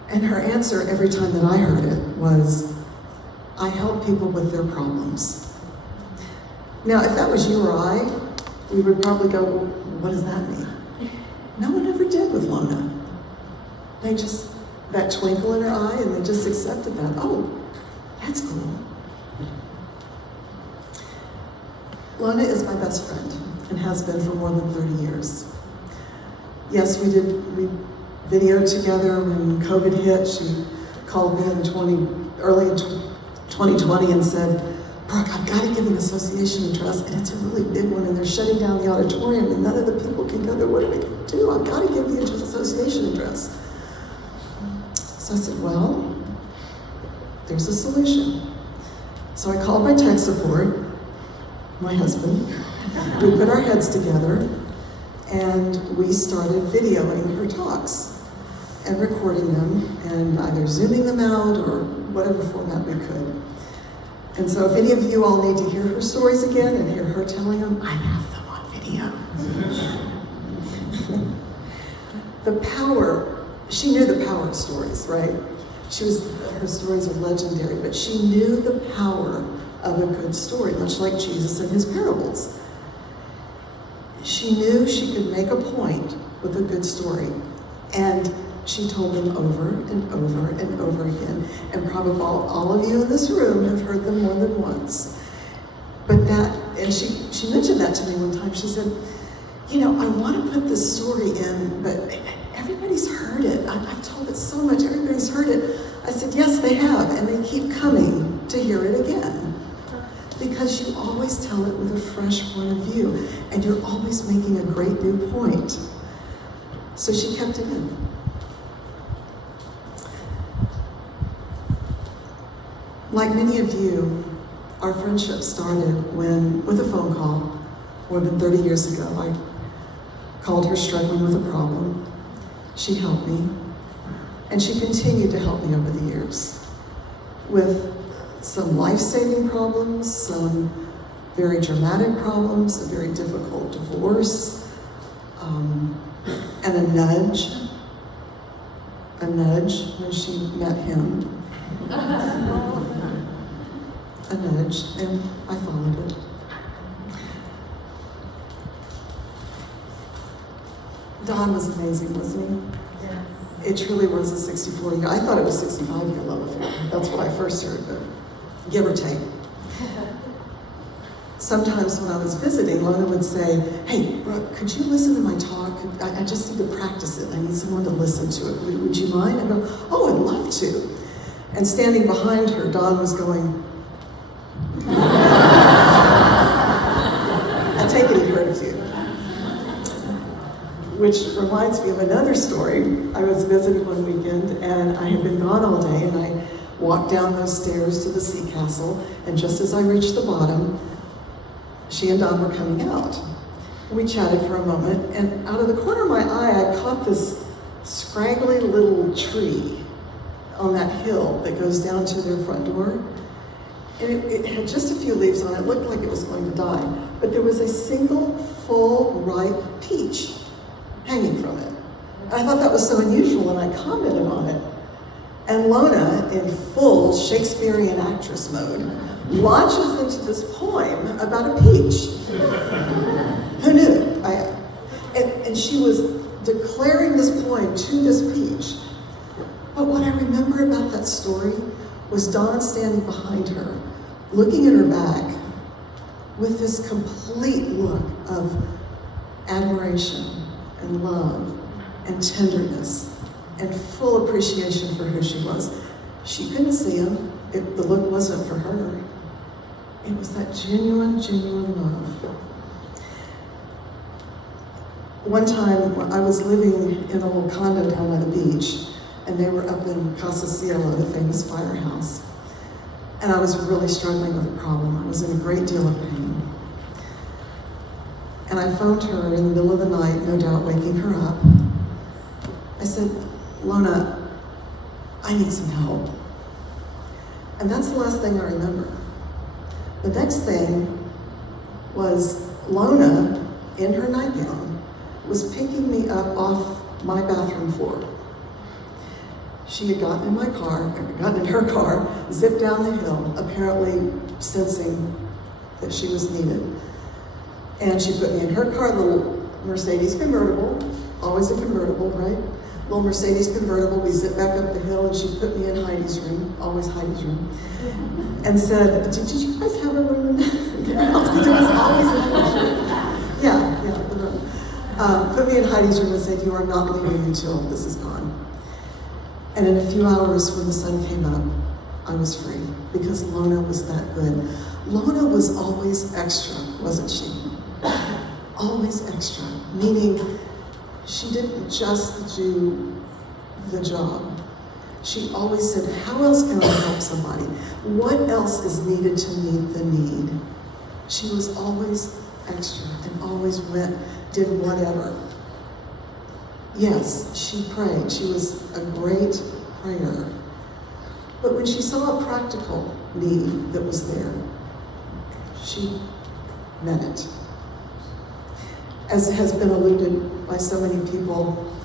And her answer every time that I heard it was, I help people with their problems. Now, if that was you or I, we would probably go, well, what does that mean? No one ever did with Lona. They just, that twinkle in her eye, and they just accepted that. Oh, that's cool. Lona is my best friend and has been for more than 30 years. Yes, we videoed together when COVID hit. She called me in early in 2020 and said, Brooke, I've got to give an association address, and it's a really big one, and they're shutting down the auditorium, and none of the people can go there. What are we going to do? I've got to give the association address. So I said, well, there's a solution. So I called my tech support, my husband. We put our heads together, and we started videoing her talks and recording them, and either zooming them out or whatever format we could. And so if any of you all need to hear her stories again and hear her telling them, I have them on video. The power, she knew the power of stories, right? Her stories are legendary, but she knew the power of a good story, much like Jesus and his parables. She knew she could make a point with a good story, and she told them over and over and over again, and probably all of you in this room have heard them more than once. But and she mentioned that to me one time. She said, I want to put this story in, but everybody's heard it. I've told it so much, everybody's heard it. I said, yes, they have, and they keep coming to hear it again. Because you always tell it with a fresh point of view, and you're always making a great new point. So she kept it in. Like many of you, our friendship started with a phone call more than 30 years ago. I called her struggling with a problem. She helped me, and she continued to help me over the years with some life-saving problems, some very dramatic problems, a very difficult divorce, and a nudge when she met him. A nudge, and I followed it. Don was amazing, wasn't he? Yes. It truly was a 64-year. I thought it was 65-year love affair. That's what I first heard, but give or take. Sometimes when I was visiting, Lona would say, hey, Brooke, could you listen to my talk? I just need to practice it. I need someone to listen to it. Would you mind? I go, oh, I'd love to. And standing behind her, Don was going, I take it he heard of you. Which reminds me of another story. I was visiting one weekend, and I had been gone all day, and I walked down those stairs to the sea castle, and just as I reached the bottom, she and Don were coming out. We chatted for a moment, and out of the corner of my eye, I caught this scraggly little tree on that hill that goes down to their front door. And it had just a few leaves on it. It looked like it was going to die. But there was a single, full, ripe peach hanging from it. And I thought that was so unusual, and I commented on it. And Lona, in full Shakespearean actress mode, launches into this poem about a peach. Who knew? And she was declaring this poem to this peach remember about that story was Dawn standing behind her, looking at her back with this complete look of admiration and love and tenderness and full appreciation for who she was. She couldn't see him. The look wasn't for her. It was that genuine love. One time, I was living in a little condo down by the beach, and they were up in Casa Cielo, the famous firehouse. And I was really struggling with a problem. I was in a great deal of pain. And I phoned her in the middle of the night, no doubt waking her up. I said, Lona, I need some help. And that's the last thing I remember. The next thing was Lona, in her nightgown, was picking me up off my bathroom floor. She had gotten in her car, zipped down the hill, apparently sensing that she was needed. And she put me in her car, little Mercedes convertible, always a convertible, right? Little Mercedes convertible. We zipped back up the hill, and she put me in Heidi's room, always Heidi's room, and said, did you guys have a room in your house? Because it was always in Heidi's room. Yeah, the room. Put me in Heidi's room and said, you are not leaving until this is gone. And in a few hours, when the sun came up, I was free, because Lona was that good. Lona was always extra, wasn't she? Always extra, meaning she didn't just do the job. She always said, how else can I help somebody? What else is needed to meet the need? She was always extra and always did whatever. Yes, she prayed. She was a great prayer. But when she saw a practical need that was there, she met it. As has been alluded by so many people,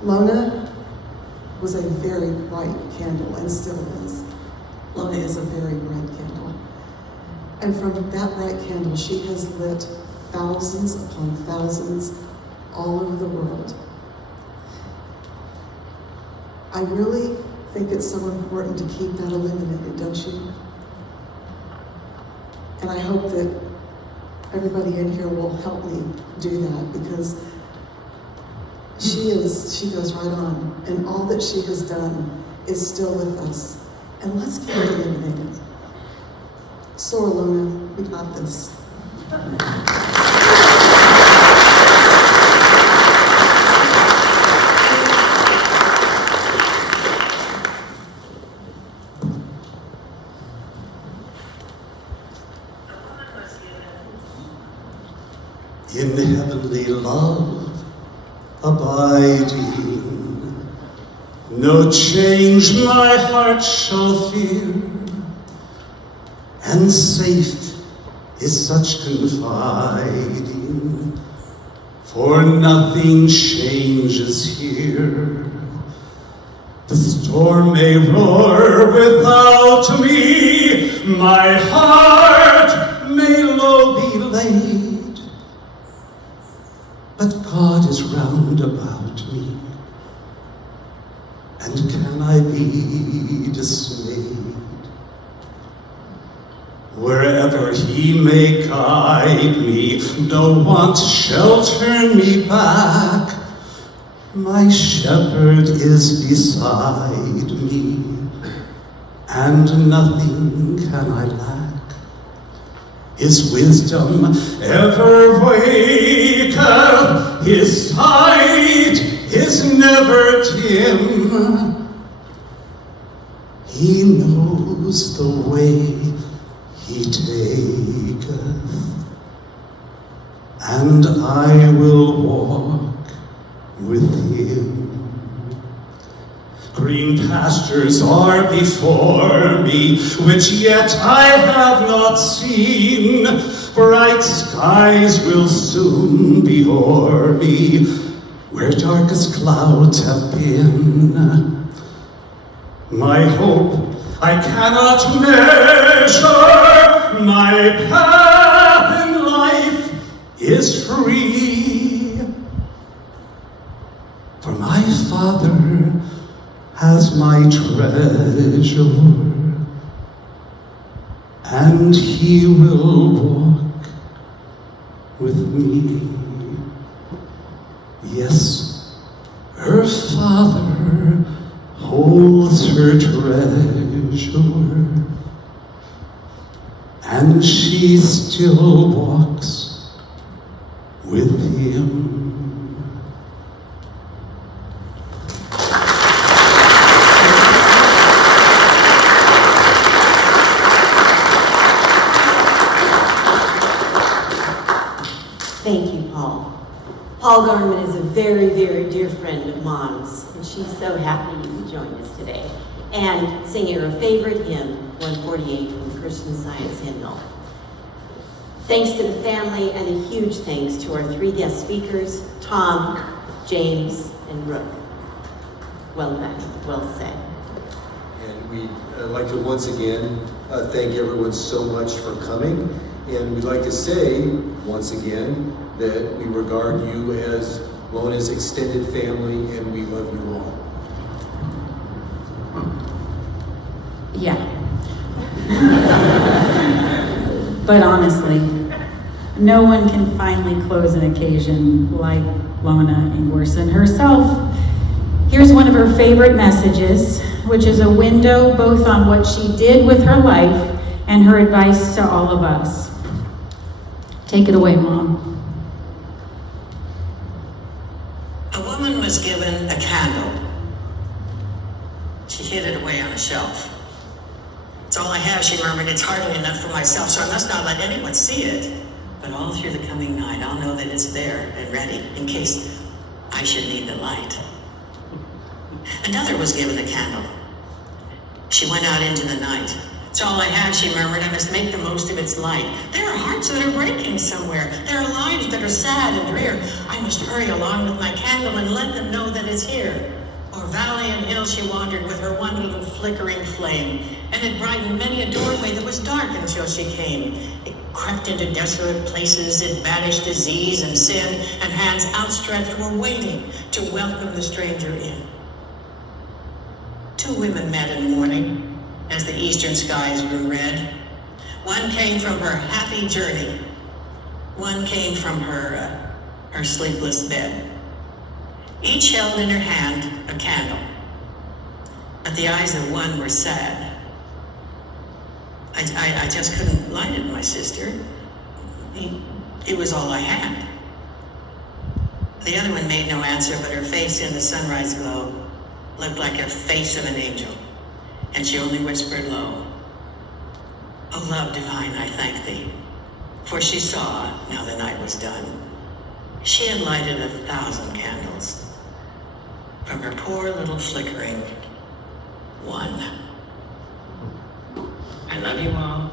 Lona was a very bright candle, and still is. Lona is a very bright candle. And from that bright candle, she has lit thousands upon thousands all over the world. I really think it's so important to keep that illuminated, don't you? And I hope that everybody in here will help me do that, because she goes right on, and all that she has done is still with us. And let's keep it illuminated. Soar, Lona, we got this. In heavenly love abiding, no change my heart shall fear, and safe is such confiding, for nothing changes here. The storm may roar without me, my heart may low be laid, but God is round about me, and can I be dismayed? Wherever He may guide me, no want shall turn me back. My shepherd is beside me, and nothing can I lack. His wisdom ever waketh, His sight is never dim. He knows the way He taketh, and I will walk with Him. Green pastures are before me, which yet I have not seen. Bright skies will soon be o'er me, where darkest clouds have been. My hope I cannot measure, my path in life is free. For my Father as my treasure, and he will walk with me. Yes, her father holds her treasure, and she still walks with him. Thank you, Paul. Paul Garman is a very, very dear friend of Mom's, and she's so happy you could join us today. And singing her favorite hymn, 148 from the Christian Science Hymnal. Thanks to the family, and a huge thanks to our 3 guest speakers, Tom, James, and Rook. Well done, well said. And we'd like to once again thank everyone so much for coming. And we'd like to say, once again, that we regard you as Lona's extended family, and we love you all. Yeah. But honestly, no one can finally close an occasion like Lona Ingwerson herself. Here's one of her favorite messages, which is a window both on what she did with her life and her advice to all of us. Take it away, Mom. A woman was given a candle. She hid it away on a shelf. It's all I have, she murmured. It's hardly enough for myself, so I must not let anyone see it. But all through the coming night, I'll know that it's there and ready in case I should need the light. Another was given a candle. She went out into the night. It's all I have, she murmured. I must make the most of its light. There are hearts that are breaking somewhere. There are lives that are sad and drear. I must hurry along with my candle and let them know that it's here. O'er valley and hill she wandered with her one little flickering flame, and it brightened many a doorway that was dark until she came. It crept into desolate places, it banished disease and sin, and hands outstretched were waiting to welcome the stranger in. 2 women met in the morning as the eastern skies grew red. One came from her happy journey. One came from her sleepless bed. Each held in her hand a candle, but the eyes of one were sad. I just couldn't light it, my sister. It was all I had. The other one made no answer, but her face in the sunrise glow looked like a face of an angel, and she only whispered low, "O love divine, I thank thee." For she saw, now the night was done, she had lighted 1,000 candles. From her poor little flickering one. I love you all.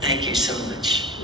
Thank you so much.